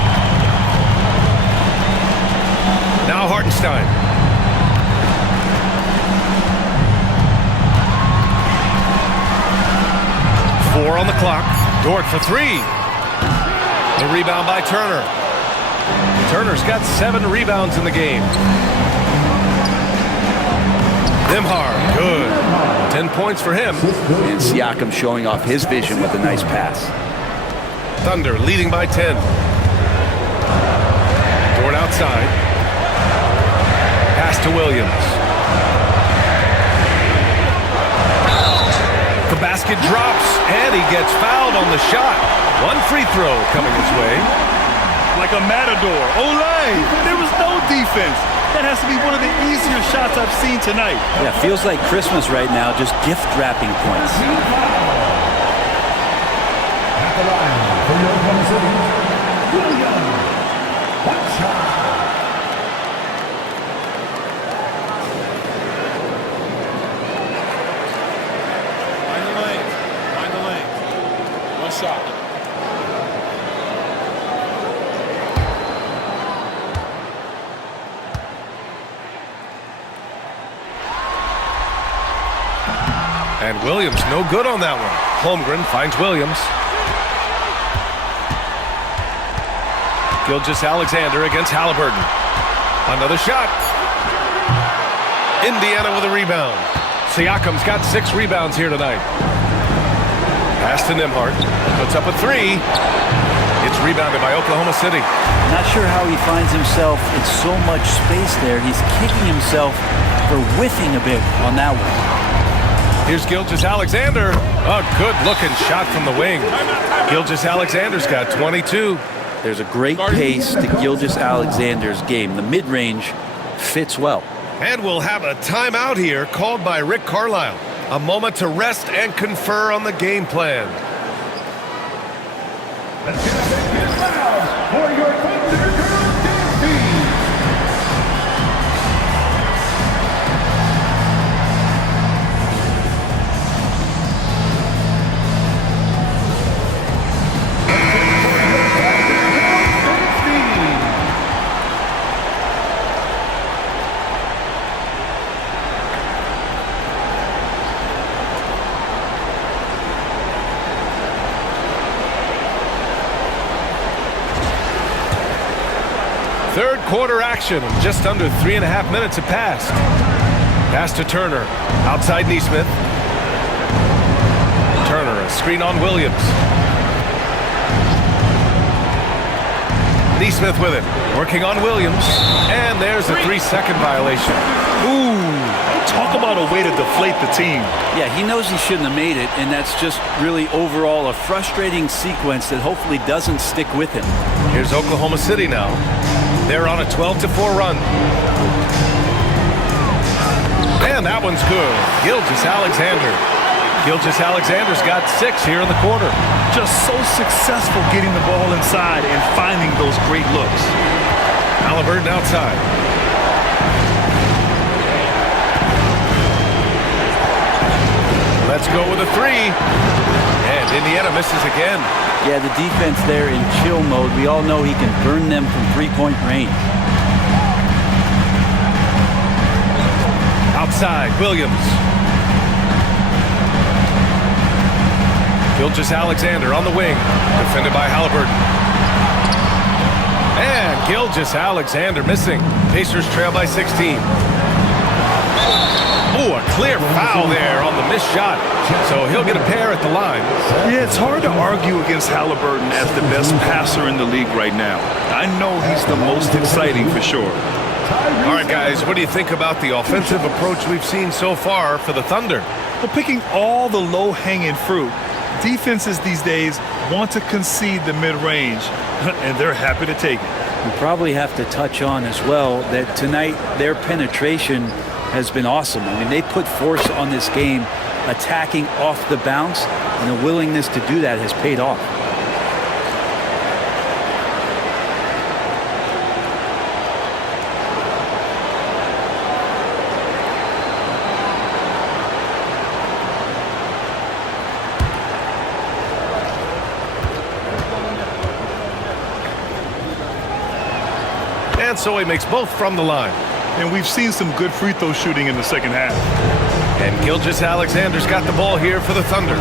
Now Hardenstein. Four on the clock. Dort for 3. The rebound by Turner. Turner's got 7 rebounds in the game. Nembhard, good. 10 points for him. And Siakam showing off his vision with a nice pass. Thunder leading by 10. Dort outside. Pass to Williams. The basket drops, and he gets fouled on the shot. One free throw coming his way. Like a matador. Olay! There was no defense. That has to be one of the easier shots I've seen tonight. Yeah, feels like Christmas right now, just gift wrapping points. At the line for your Oklahoma City, Williams. 1 shot. Find the lane. Find the lane. 1 shot. And Williams no good on that one. Holmgren finds Williams. Gilgeous-Alexander against Halliburton. Another shot. Indiana with a rebound. Siakam's got 6 rebounds here tonight. Pass to Nembhard. Puts up a 3. It's rebounded by Oklahoma City. Not sure how he finds himself in so much space there. He's kicking himself for whiffing a bit on that one. Here's Gilgeous-Alexander. A good-looking shot from the wing. Gilgeous-Alexander's got 22. There's a great pace to Gilgeous-Alexander's game. The mid-range fits well. And we'll have a timeout here called by Rick Carlisle. A moment to rest and confer on the game plan. Let's get loud for your Thunder Girl team. Third quarter action. Just under 3.5 minutes have passed. Pass to Turner. Outside Nesmith. Turner, a screen on Williams. Nesmith with it. Working on Williams. And there's a 3-second violation. Ooh. Talk about a way to deflate the team. Yeah, he knows he shouldn't have made it, and that's just really overall a frustrating sequence that hopefully doesn't stick with him. Here's Oklahoma City now. They're on a 12-4 run. And that one's good. Gilgeous-Alexander. Gilgeous-Alexander's got 6 here in the quarter. Just so successful getting the ball inside and finding those great looks. Halliburton outside. Let's go with a 3. And Indiana misses again. Yeah, the defense there in chill mode. We all know he can burn them from three-point range. Outside, Williams. Gilgeous-Alexander on the wing. Defended by Halliburton. And Gilgeous-Alexander missing. Pacers trail by 16. Oh, a clear foul there on the missed shot. So he'll get a pair at the line. Yeah, it's hard to argue against Halliburton as the best passer in the league right now. I know he's the most exciting for sure. All right, guys, what do you think about the offensive approach we've seen so far for the Thunder? Well, picking all the low-hanging fruit, defenses these days want to concede the mid-range, and they're happy to take it. We probably have to touch on as well that tonight their penetration has been awesome. I mean, they put force on this game, attacking off the bounce, and the willingness to do that has paid off. And so he makes both from the line. And we've seen some good free throw shooting in the second half. And Gilgeous-Alexander's got the ball here for the Thunder.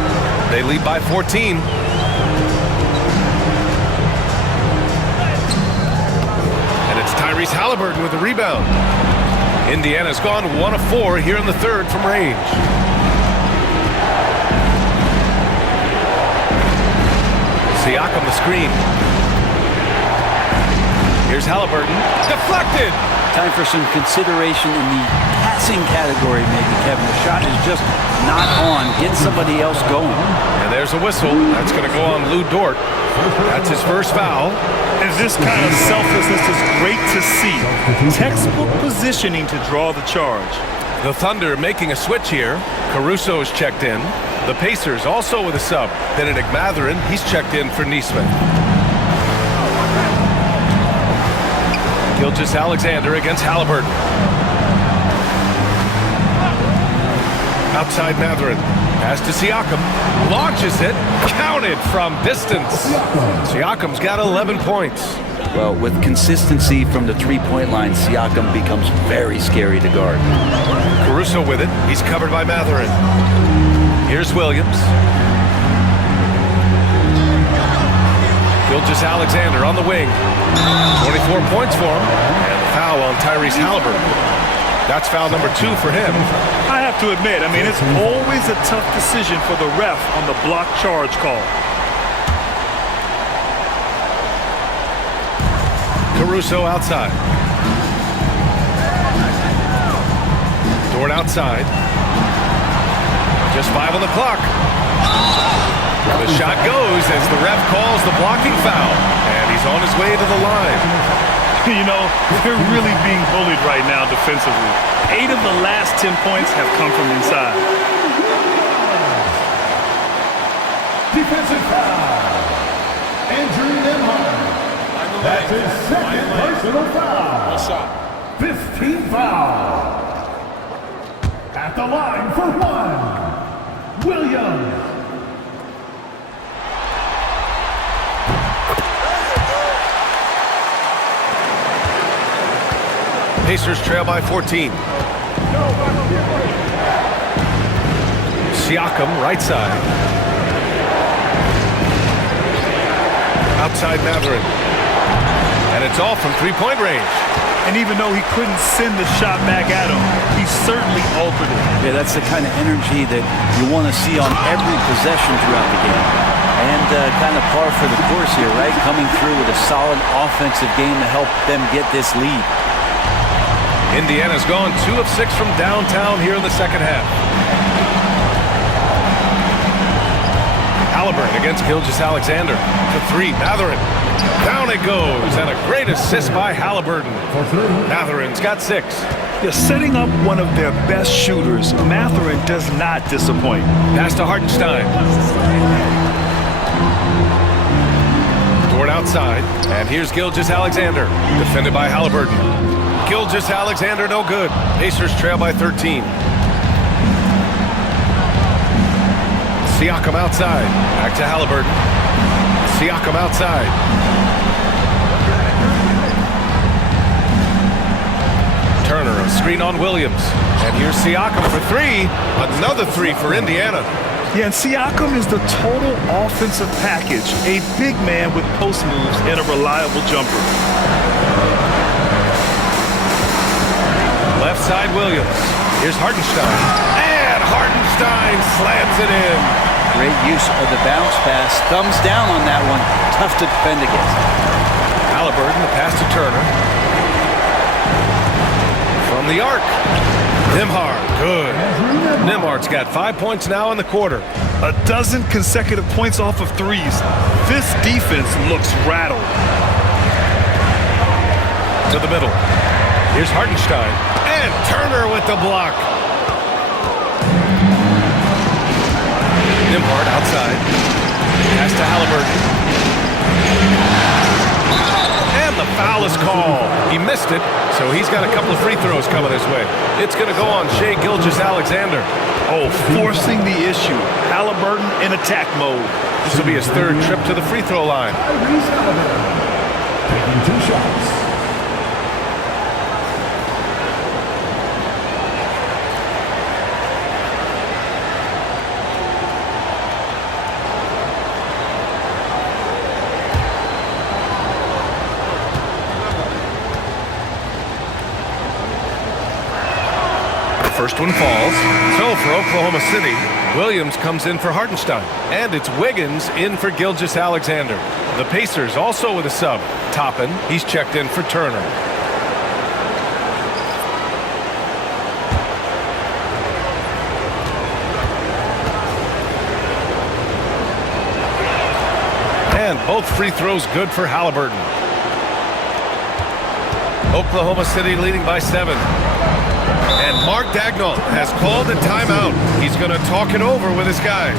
They lead by 14. And it's Tyrese Halliburton with the rebound. Indiana's gone 1 of 4 here in the third from range. Siakam the screen. Here's Halliburton. Deflected! Time for some consideration in the passing category, maybe, Kevin. The shot is just not on. Get somebody else going. And there's a whistle. That's going to go on Lou Dort. That's his first foul. And this kind of selflessness is great to see. Textbook positioning to draw the charge. The Thunder making a switch here. Caruso's checked in. The Pacers also with a sub. Benedict Mathurin, he's checked in for Neesmith. Gilgeous-Alexander against Halliburton. Outside Mathurin. Pass to Siakam. Launches it. Counted from distance. Siakam's got 11 points. Well, with consistency from the three-point line, Siakam becomes very scary to guard. Caruso with it. He's covered by Mathurin. Here's Williams. Gilgeous-Alexander on the wing. 24 points for him. And the foul on Tyrese Halliburton. That's foul number 2 for him. I have to admit, I mean, it's always a tough decision for the ref on the block charge call. Caruso outside. Dort outside. Just 5 on the clock. The shot goes as the ref calls the blocking foul. And he's on his way to the line. You know, they're really being bullied right now defensively. 8 of the last 10 points have come from inside. Defensive foul. Andrew Nembhard. That's his second personal foul. 15 foul. At the line for 1, Williams. Pacers trail by 14. Siakam, right side. Outside Mathurin. And it's all from three-point range. And even though he couldn't send the shot back at him, he certainly altered it. Yeah, that's the kind of energy that you want to see on every possession throughout the game. And kind of par for the course here, right? Coming through with a solid offensive game to help them get this lead. Indiana's gone 2 of 6 from downtown here in the second half. Halliburton against Gilgeous-Alexander. For 3, Mathurin. Down it goes, and a great assist by Halliburton. Mathurin's got 6. They're setting up one of their best shooters. Mathurin does not disappoint. Pass to Hartenstein. Dort outside, and here's Gilgeous-Alexander, defended by Halliburton. Gilgeous-Alexander no good. Pacers trail by 13. Siakam outside. Back to Halliburton. Siakam outside. Turner, a screen on Williams. And here's Siakam for 3. Another 3 for Indiana. Yeah, and Siakam is the total offensive package. A big man with post moves and a reliable jumper. Left side, Williams. Here's Hartenstein. And Hartenstein slams it in. Great use of the bounce pass. Thumbs down on that one. Tough to defend against. Halliburton, the pass to Turner. From the arc. Nembhard, good. Nembhard's got 5 points now in the quarter. A dozen consecutive points off of threes. This defense looks rattled. To the middle. Here's Hartenstein. And Turner with the block. Nembhard outside. Pass to Halliburton. And the foul is called. He missed it, so he's got a couple of free throws coming his way. It's going to go on Shai Gilgeous-Alexander. Oh, forcing the issue. Halliburton in attack mode. This will be his 3rd trip to the free throw line. Taking 2 shots. First one falls. So for Oklahoma City, Williams comes in for Hartenstein. And it's Wiggins in for Gilgeous-Alexander. The Pacers also with a sub. Toppin, he's checked in for Turner. And both free throws good for Halliburton. Oklahoma City leading by 7. And Mark Daigneault has called a timeout. He's going to talk it over with his guys.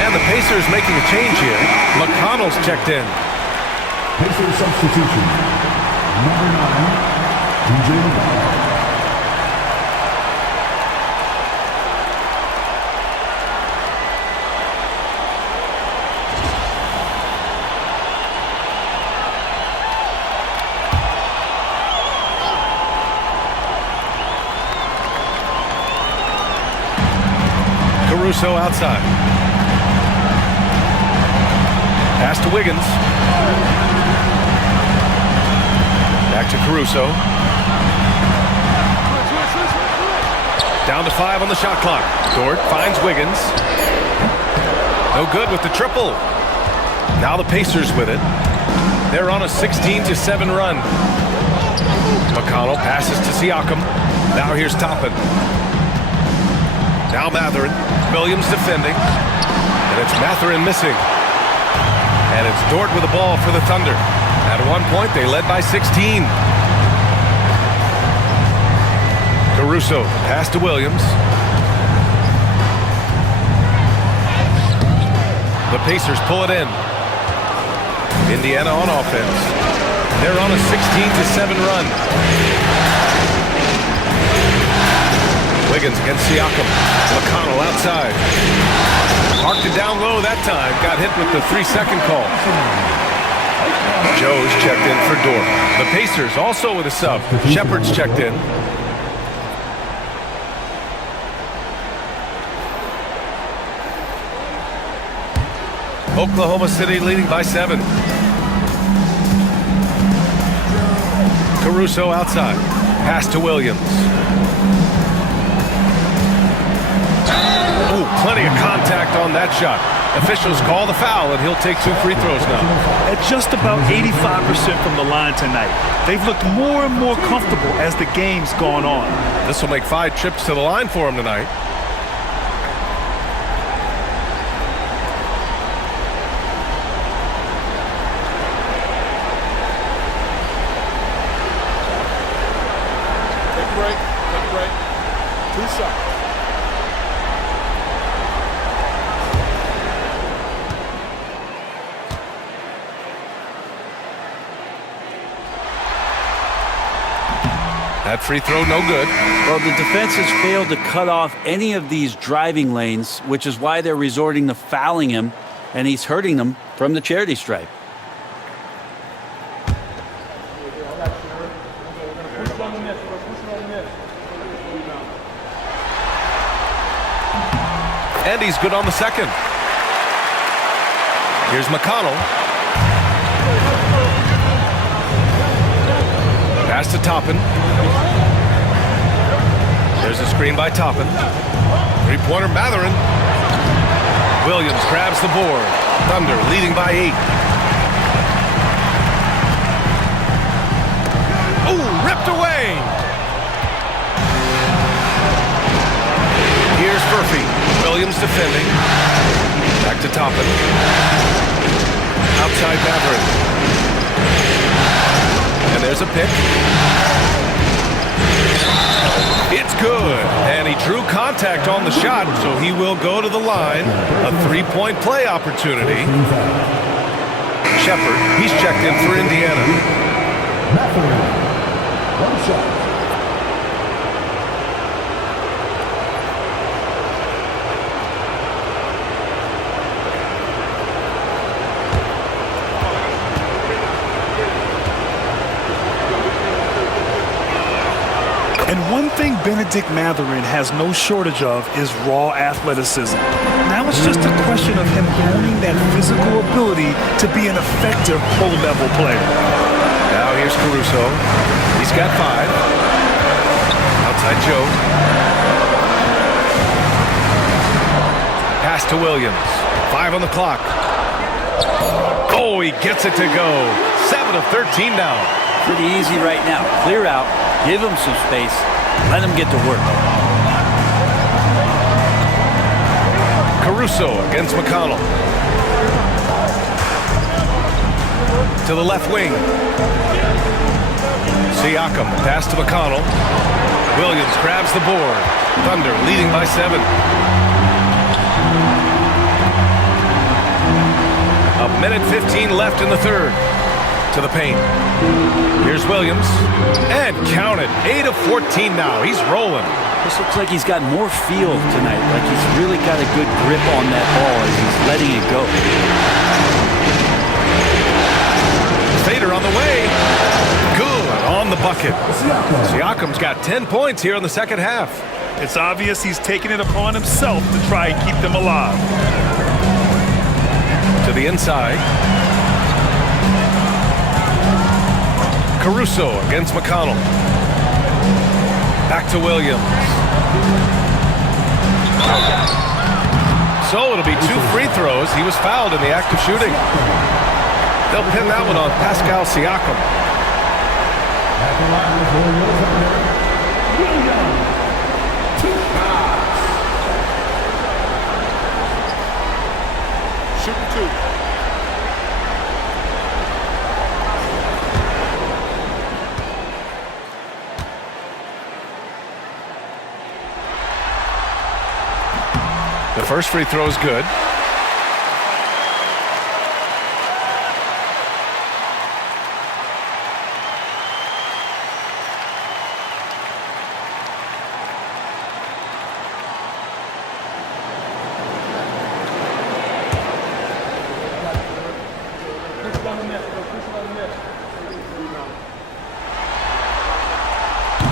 And the Pacers making a change here. McConnell's checked in. Pacers substitution. Number 9, DJ McConnell. Caruso outside. Pass to Wiggins. Back to Caruso. Down to 5 on the shot clock. Dort finds Wiggins. No good with the triple. Now the Pacers with it. They're on a 16-7 run. McConnell passes to Siakam. Now here's Toppin. Now Mathurin. Williams defending. And it's Mathurin missing. And it's Dort with the ball for the Thunder. At one point, they led by 16. Caruso, pass to Williams. The Pacers pull it in. Indiana on offense. They're on a 16-7 run. Wiggins against Siakam. McConnell outside. Parked it down low that time. Got hit with the 3-second call. Joe's checked in for Dort. The Pacers also with a sub. Shepard's checked in. Oklahoma City leading by 7. Caruso outside. Pass to Williams. plenty of contact on that shot. Officials call the foul, and he'll take 2 free throws now. At just about 85% from the line tonight. They've looked more and more comfortable as the game's gone on. This will make 5 trips to the line for him tonight. Take a break. Take a break. 2 shots. That free throw, no good. Well, the defense has failed to cut off any of these driving lanes, which is why they're resorting to fouling him, and he's hurting them from the charity stripe. And he's good on the second. Here's McConnell. Pass to Toppin. There's a screen by Toppin. Three-pointer Mathurin. Williams grabs the board. Thunder leading by 8. Oh, ripped away. Here's Murphy. Williams defending. Back to Toppin. Outside Mathurin. And there's a pick. It's good. And he drew contact on the shot, so he will go to the line. A 3-point play opportunity. Shepard, he's checked in for Indiana. One shot. And one thing Benedict Mathurin has no shortage of is raw athleticism. Now it's just a question of him honing that physical ability to be an effective pro-level player. Now here's Caruso. He's got 5. Outside Joe. Pass to Williams. 5 on the clock. Oh, he gets it to go. 7 of 13 now. Pretty easy right now. Clear out. Give him some space. Let him get to work. Caruso against McConnell. To the left wing. Siakam, pass to McConnell. Williams grabs the board. Thunder leading by 7. A minute 15 left in the third. To the paint. Here's Williams. And count it. 8 of 14 now. He's rolling. This looks like he's got more feel tonight. Like he's really got a good grip on that ball as he's letting it go. Fader on the way. Good on the bucket. Siakam's got 10 points here in the second half. It's obvious he's taking it upon himself to try and keep them alive. To the inside. Caruso against McConnell. Back to Williams. So it'll be 2 free throws. He was fouled in the act of shooting. They'll pin that one on Pascal Siakam. Shooting 2. The first free throw is good.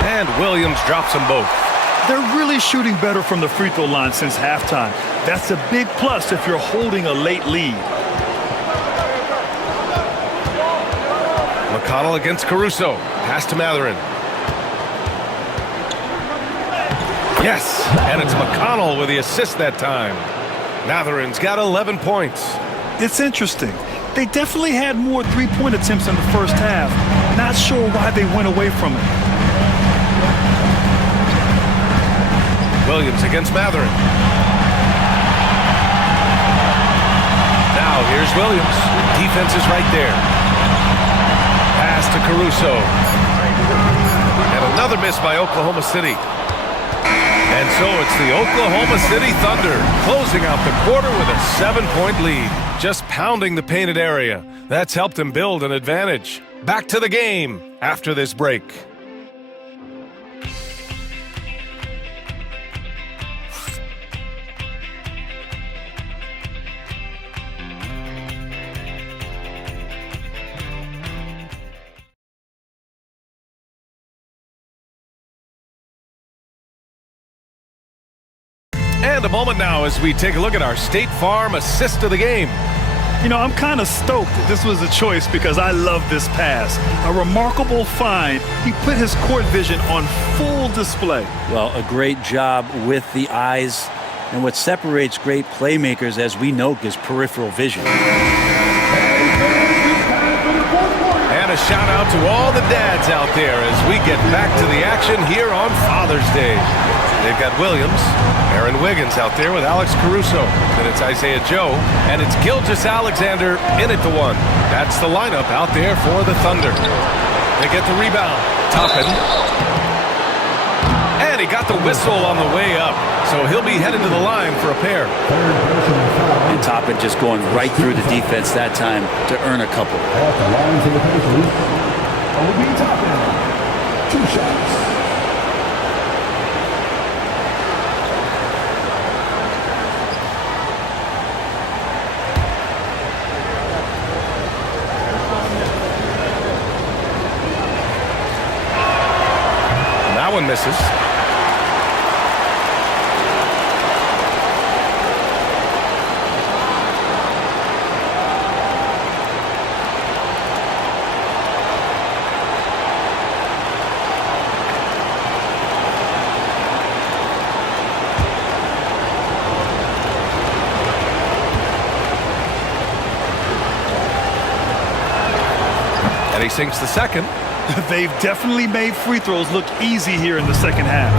And Williams drops them both. They're really shooting better from the free throw line since halftime. That's a big plus if you're holding a late lead. McConnell against Caruso. Pass to Mathurin. Yes, and it's McConnell with the assist that time. Matherin's got 11 points. It's interesting. They definitely had more three-point attempts in the first half. Not sure why they went away from it. Williams against Matherin. Now here's Williams. Defense is right there. Pass to Caruso. And another miss by Oklahoma City. And so it's the Oklahoma City Thunder closing out the quarter with a 7-point lead. Just pounding the painted area. That's helped them build an advantage. Back to the game after this break. And a moment now as we take a look at our State Farm assist of the game. You know, I'm kind of stoked that this was a choice because I love this pass. A remarkable find. He put his court vision on full display. Well, a great job with the eyes. And what separates great playmakers, as we know, is peripheral vision. And a shout out to all the dads out there as we get back to the action here on Father's Day. They've got Williams, Aaron Wiggins out there with Alex Caruso. Then it's Isaiah Joe, and it's Gilgeous-Alexander in it to one. That's the lineup out there for the Thunder. They get the rebound. Toppin. And he got the whistle on the way up, so he'll be headed to the line for a pair. And Toppin just going right through the defense that time to earn a couple. At the line for the Pacers, Obi Toppin. 2 shots. That one misses. And he sinks the second. They've definitely made free throws look easy here in the second half.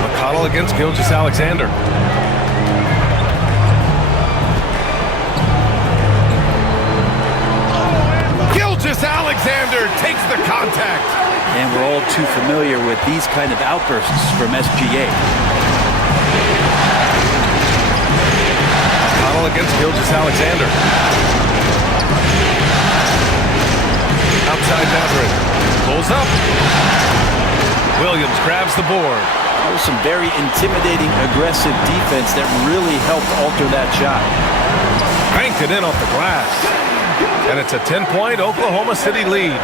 McConnell against Gilgeous-Alexander. Gilgeous-Alexander takes the contact. And we're all too familiar with these kind of outbursts from SGA. McConnell against Gilgeous-Alexander. Outside Matherin. Pulls up. Williams grabs the board. That was some very intimidating, aggressive defense that really helped alter that shot. Banked it in off the glass. And it's a 10-point Oklahoma City lead.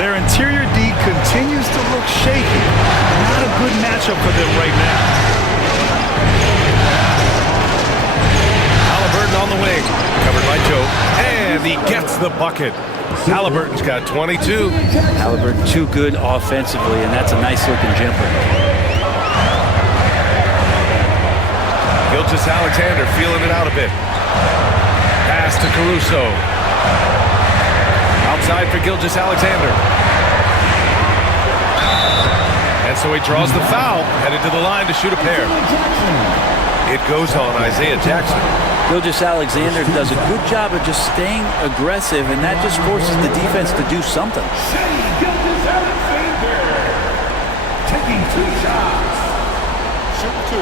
Their interior D continues to look shaky. Not a good matchup for them right now. Halliburton on the wing. Covered by Joe. And he gets the bucket. Halliburton's got 22. Halliburton too good offensively, and that's a nice-looking jumper. Gilgeous-Alexander feeling it out a bit. Pass to Caruso. Outside for Gilgeous-Alexander. And so he draws the foul, headed to the line to shoot a pair. It goes on Isaiah Jackson. Gilgeous-Alexander does a good job of just staying aggressive, and that just forces the defense to do something. Gilgeous-Alexander taking 2 shots. Shoot 2.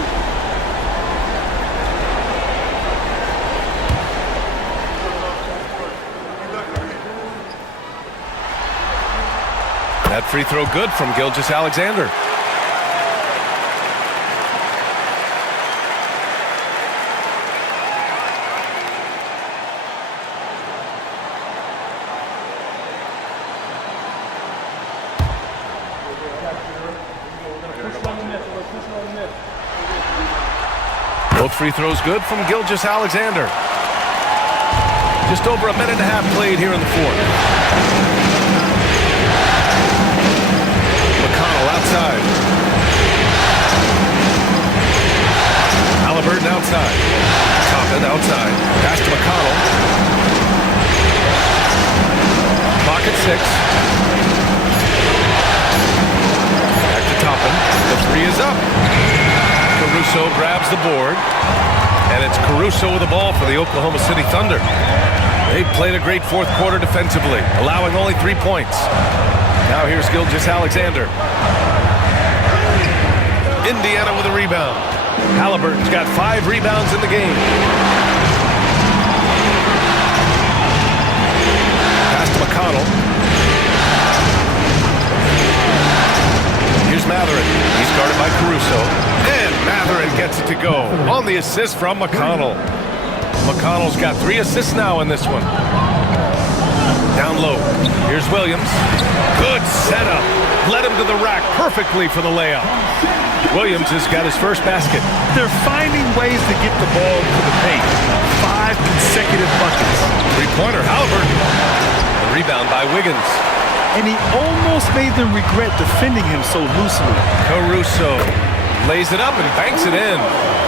That free throw good from Gilgeous-Alexander. Both free throws good from Gilgeous-Alexander. Just over a minute and a half played here in the fourth. Halliburton outside. Toppin outside. Pass to McConnell. Clock at 6. Back to Toppin. The 3 is up. Caruso grabs the board. And it's Caruso with the ball for the Oklahoma City Thunder. They played a great fourth quarter defensively, allowing only 3 points. Now here's Gilgeous-Alexander. Indiana with a rebound. Halliburton's got 5 rebounds in the game. Pass to McConnell. Here's Mathurin. He's guarded by Caruso. And Mathurin gets it to go on the assist from McConnell. McConnell's got 3 assists now in this one. Down low. Here's Williams. Good setup. Led him to the rack perfectly for the layup. Williams has got his first basket. They're finding ways to get the ball to the paint. 5 consecutive buckets. Three-pointer, Halliburton. The rebound by Wiggins. And he almost made them regret defending him so loosely. Caruso lays it up and banks it in.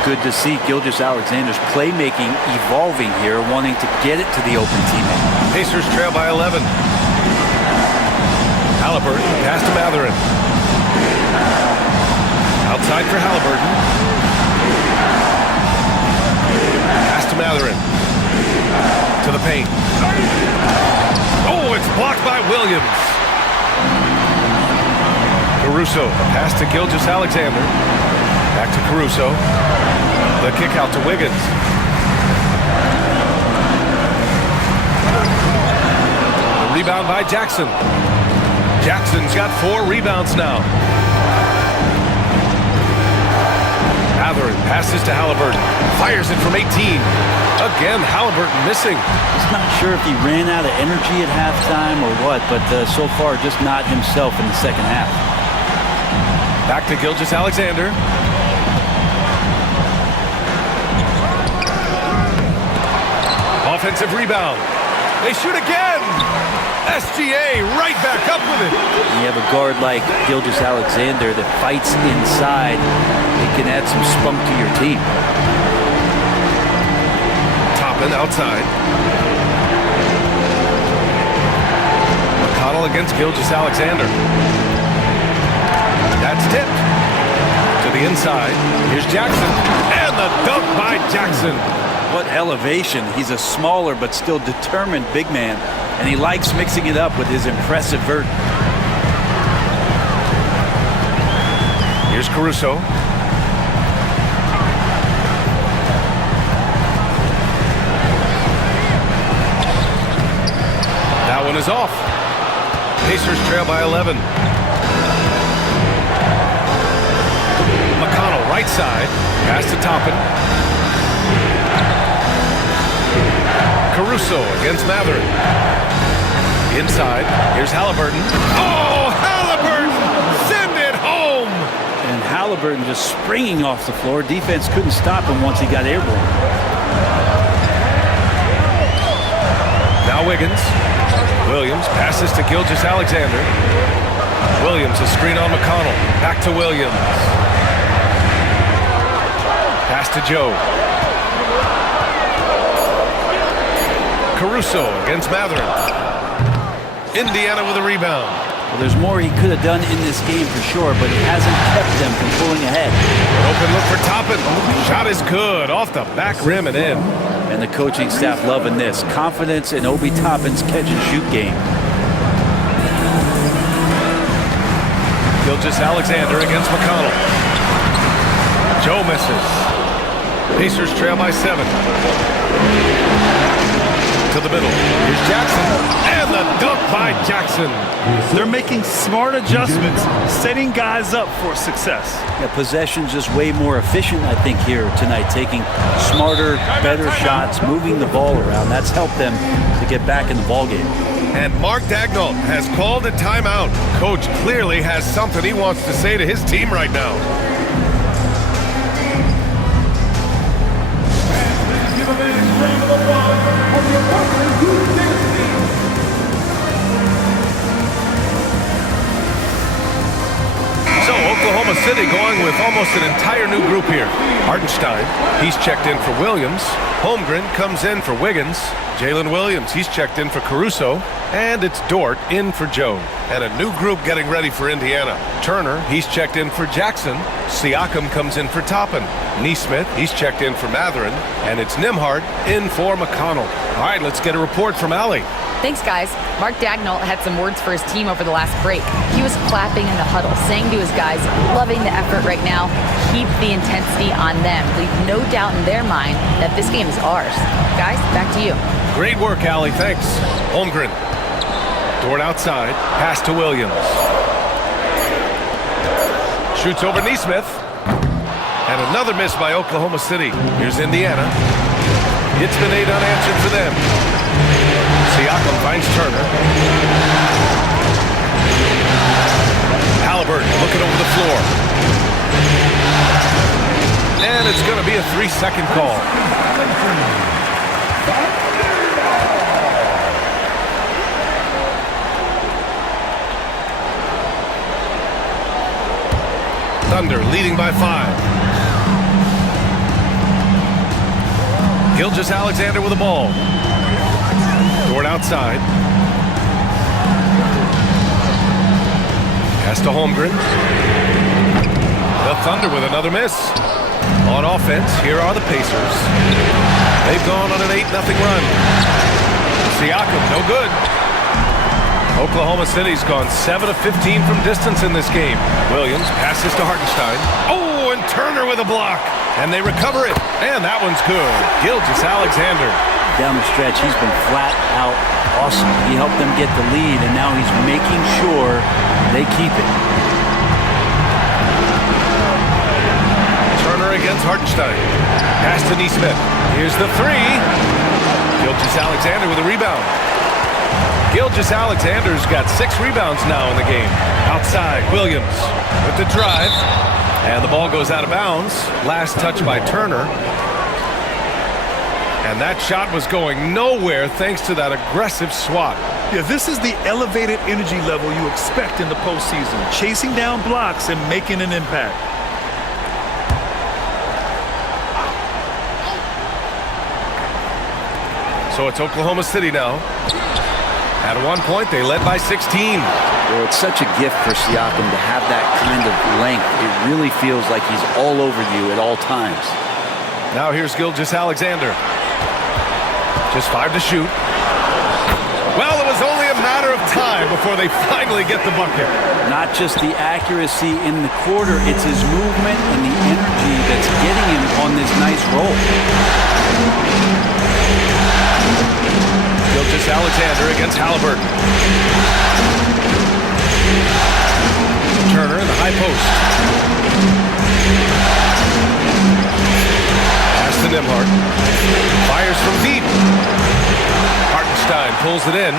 Good to see Gilgeous-Alexander's playmaking evolving here, wanting to get it to the open teammate. Pacers trail by 11. Halliburton, pass to Mathurin. Outside for Halliburton. Pass to Mathurin. To the paint. Oh, it's blocked by Williams. Caruso, pass to Gilgeous-Alexander. Back to Caruso. The kick out to Wiggins. The rebound by Jackson. Jackson's got 4 rebounds now. Mathurin passes to Halliburton. Fires it from 18. Again, Halliburton missing. Just not sure if he ran out of energy at halftime or what, but so far just not himself in the second half. Back to Gilgeous-Alexander. Offensive rebound. They shoot again. SGA right back up with it. You have a guard like Gilgeous-Alexander that fights inside. It can add some spunk to your team. Toppin outside. McConnell against Gilgeous-Alexander. That's tipped. To the inside. Here's Jackson. And the dunk by Jackson. What elevation. He's a smaller but still determined big man. And he likes mixing it up with his impressive vert. Here's Caruso. That one is off. Pacers trail by 11. McConnell right side. Pass to Toppin. Caruso against Mathurin. Inside. Here's Halliburton. Oh, Halliburton! Send it home! And Halliburton just springing off the floor. Defense couldn't stop him once he got airborne. Now Wiggins. Williams passes to Gilgeous-Alexander. Williams, a screen on McConnell. Back to Williams. Pass to Joe. Caruso against Mathurin. Indiana with a rebound. Well, there's more he could have done in this game for sure, but it hasn't kept them from pulling ahead. Open look for Toppin. Shot is good. Off the back rim and in. And the coaching staff loving this. Confidence in Obi Toppin's catch-and-shoot game. Gilgeous-Alexander against McConnell. Joe misses. Pacers trail by 7. To the middle. Here's Jackson. And the dunk by Jackson. They're making smart adjustments, setting guys up for success. Yeah, possession's just way more efficient, I think, here tonight. Taking smarter, better shots, moving the ball around. That's helped them to get back in the ballgame. And Mark Daigneault has called a timeout. Coach clearly has something he wants to say to his team right now. So Oklahoma City going going with almost an entire new group here. Hartenstein, he's checked in for Williams. Holmgren comes in for Wiggins. Jalen Williams, he's checked in for Caruso. And it's Dort in for Joe. And a new group getting ready for Indiana. Turner, he's checked in for Jackson. Siakam comes in for Toppin. Nesmith, he's checked in for Mathurin. And it's Nembhard in for McConnell. All right, let's get a report from Allie. Thanks, guys. Mark Daigneault had some words for his team over the last break. He was clapping in the huddle, saying to his guys, loving the effort right now, keep the intensity on them. Leave no doubt in their mind that this game is ours. Guys, back to you. Great work, Allie. Thanks. Holmgren. Dort outside. Pass to Williams. Shoots over Nesmith. And another miss by Oklahoma City. Here's Indiana. It's been 8 unanswered for them. Siakam finds Turner. Halliburton looking over the floor. And it's going to be a 3-second call. Thunder leading by 5. Gilgeous-Alexander with the ball. Dort outside. Pass to Holmgren. The Thunder with another miss. On offense, here are the Pacers. They've gone on an 8-0 run. Siakam, no good. Oklahoma City's gone 7 of 15 from distance in this game. Williams passes to Hartenstein. Oh, and Turner with a block. And they recover it. And that one's good. Gilgeous-Alexander. Down the stretch, he's been flat out awesome. He helped them get the lead, and now he's making sure they keep it. Turner against Hartenstein. Pass to Nesmith. Here's the 3. Gilgeous-Alexander with a rebound. Gilgeous-Alexander's got 6 rebounds now in the game. Outside, Williams with the drive. And the ball goes out of bounds. Last touch by Turner. And that shot was going nowhere thanks to that aggressive swat. Yeah, this is the elevated energy level you expect in the postseason. Chasing down blocks and making an impact. So it's Oklahoma City now. At one point, they led by 16. Well, it's such a gift for Siakam to have that kind of length. It really feels like he's all over you at all times. Now here's Gilgeous-Alexander. Just 5 to shoot. Well, it was only a matter of time before they finally get the bucket. Not just the accuracy in the quarter, it's his movement and the energy that's getting him on this nice roll. Gilgeous-Alexander against Halliburton. Turner in the high post. Pass to Nembhard. Fires from deep. Hartenstein pulls it in.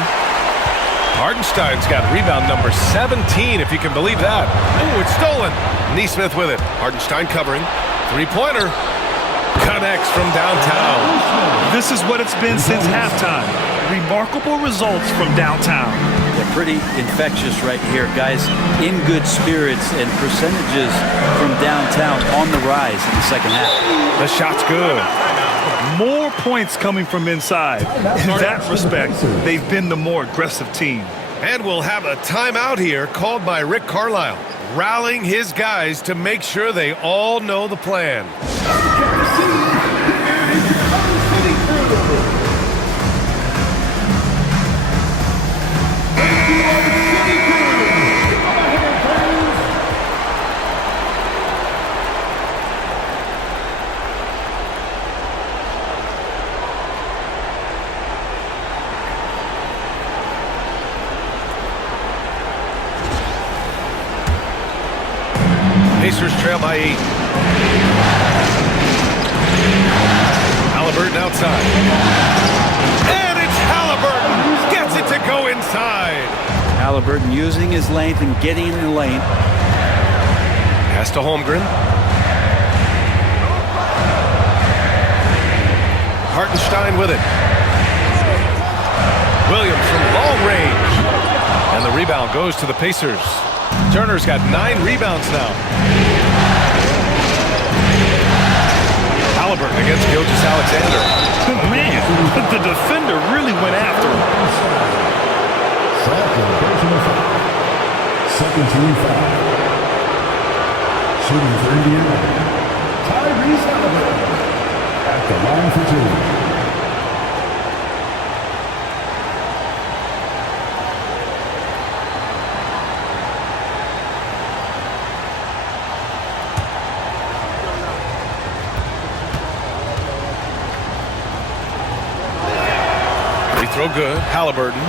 Hartenstein's got rebound number 17, if you can believe that. Oh, it's stolen. Nesmith with it. Hartenstein covering. Three-pointer. Connects from downtown. This is what it's been since halftime. Remarkable results from downtown. They're pretty infectious right here, guys. In good spirits and percentages from downtown on the rise in the second half. The shot's good. More points coming from inside. In that respect, they've been the more aggressive team. And we'll have a timeout here called by Rick Carlisle, rallying his guys to make sure they all know the plan. Pacers trail by 8. Halliburton outside. And it's Halliburton. Gets it to go inside. Halliburton using his length and getting in the lane. Pass to Holmgren. Hartenstein with it. Williams from long range. And the rebound goes to the Pacers. Turner's got 9 rebounds now. Halliburton against Gilgeous-Alexander. Man, the defender really went after him. Second team foul. Shooting for Indiana, Tyrese Halliburton at the line for two. Free throw good. Halliburton.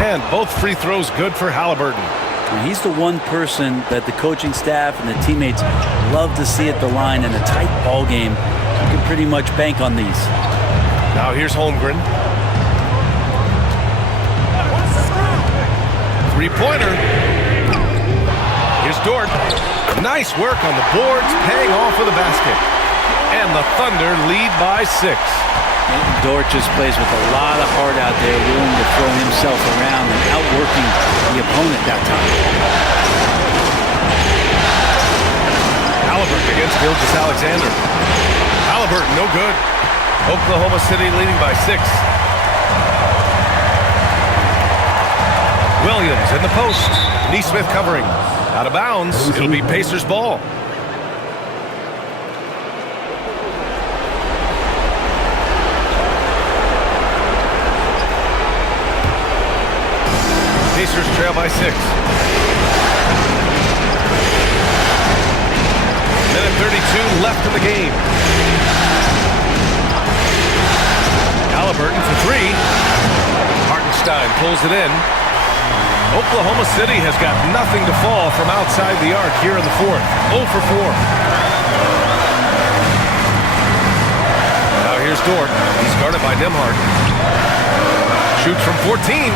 And both free throws good for Halliburton. And he's the one person that the coaching staff and the teammates love to see at the line in a tight ball game. You can pretty much bank on these. Now here's Holmgren. Three-pointer. Here's Dort. Nice work on the boards, paying off with a basket. And the Thunder lead by 6. Dort just plays with a lot of heart out there, willing to throw himself around and outworking the opponent that time. Halliburton against Gilgeous-Alexander. Halliburton, no good. Oklahoma City leading by 6. Williams in the post. Neesmith covering. Out of bounds. It'll be Pacers ball. Pacers trail by 6. Minute 32 left in the game. Halliburton for 3. Hartenstein pulls it in. Oklahoma City has got nothing to fall from outside the arc here in the 4th. 0 for 4. Now here's Dort. He's guarded by Nembhard. Shoots from 14.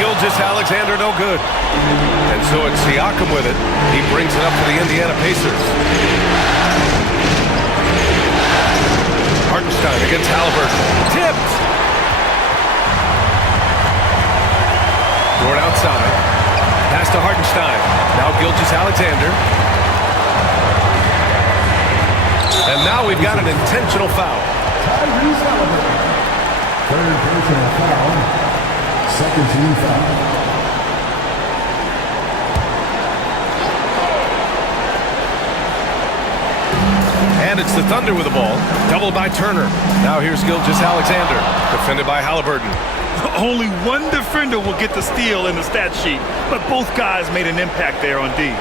Gilgeous-Alexander no good. And so it's Siakam with it. He brings it up for the Indiana Pacers. Hartenstein against Halliburton. Tipped. Dort outside. Pass to Hartenstein. Now Gilgeous-Alexander. And now we've got an intentional foul. Tyrese Halliburton. Third personal foul. Second team foul. And it's the Thunder with the ball. Doubled by Turner. Now here's Gilgeous-Alexander. Defended by Halliburton. Only one defender will get the steal in the stat sheet, but both guys made an impact there on D.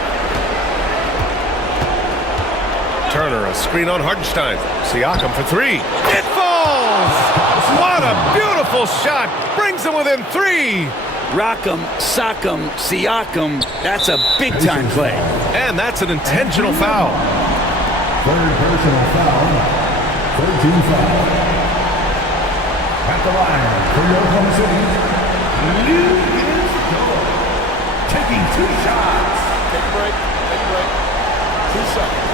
Turner, a screen on Hartenstein. Siakam for 3. It falls! What a beautiful shot! Brings them within 3! Rock'em, sock'em, Siakam. That's a big-time play. And that's an intentional foul. Third personal foul. Third team foul. At the line for Oklahoma City, Luke Dort. Taking 2 shots. Take a break. 2 shots.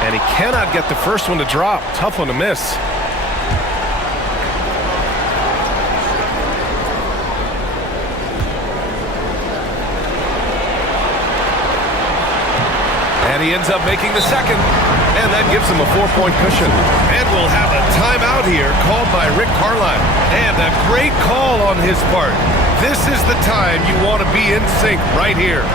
And he cannot get the first one to drop. Tough one to miss. And he ends up making the second. And that gives him a 4-point cushion. And we'll have a timeout here called by Rick Carlisle. And a great call on his part. This is the time you want to be in sync right here.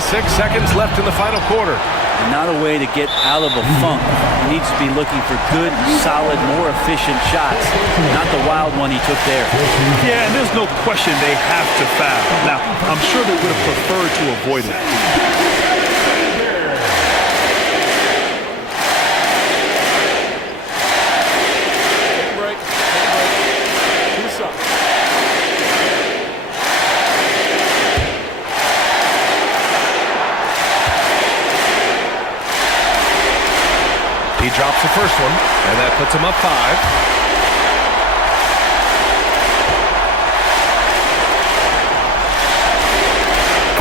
26 seconds left in the final quarter. Not a way to get out of a funk. He needs to be looking for good, solid, more efficient shots, not the wild one he took there. Yeah, and there's no question they have to foul. Now, I'm sure they would have preferred to avoid it. He drops the first one, and that puts him up 5.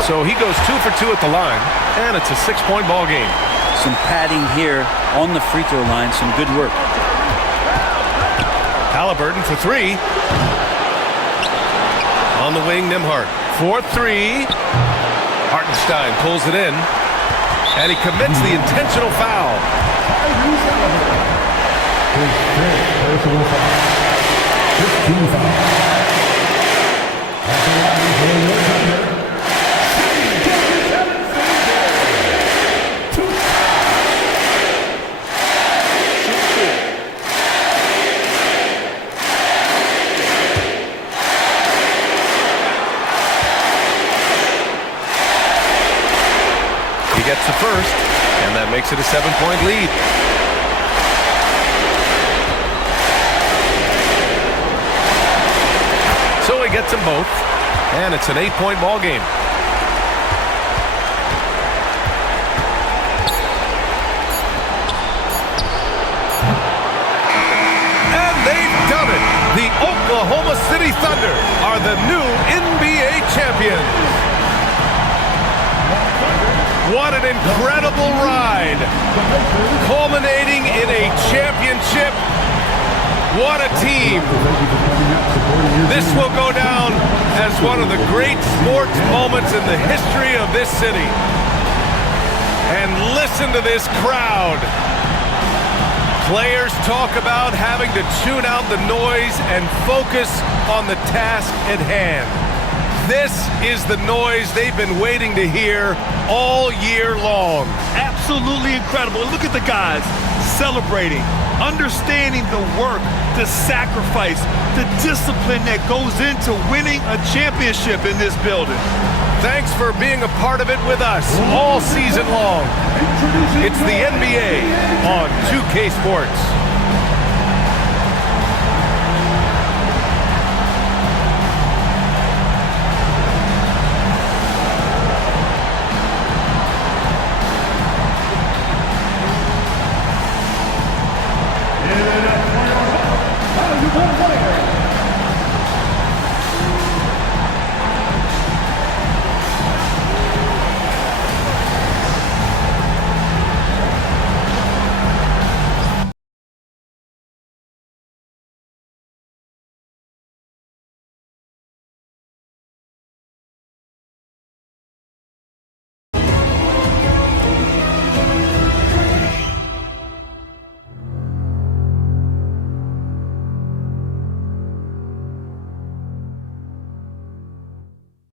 So he goes 2 for 2 at the line, and it's a 6-point ball game. Some padding here on the free throw line, some good work. Halliburton for 3. On the wing, Nembhard for 3. Hartenstein pulls it in, and he commits the intentional foul. He gets the first, and that makes it a 7-point lead. So he gets them both, and it's an 8-point ball game. And they've done it! The Oklahoma City Thunder are the new NBA champions. What an incredible ride, culminating in a championship. What a team. This will go down as one of the great sports moments in the history of this city. And listen to this crowd. Players talk about having to tune out the noise and focus on the task at hand. This is the noise they've been waiting to hear all year long. Absolutely incredible. Look at the guys celebrating, understanding the work, the sacrifice, the discipline that goes into winning a championship in this building. Thanks for being a part of it with us all season long. It's the NBA on 2K Sports.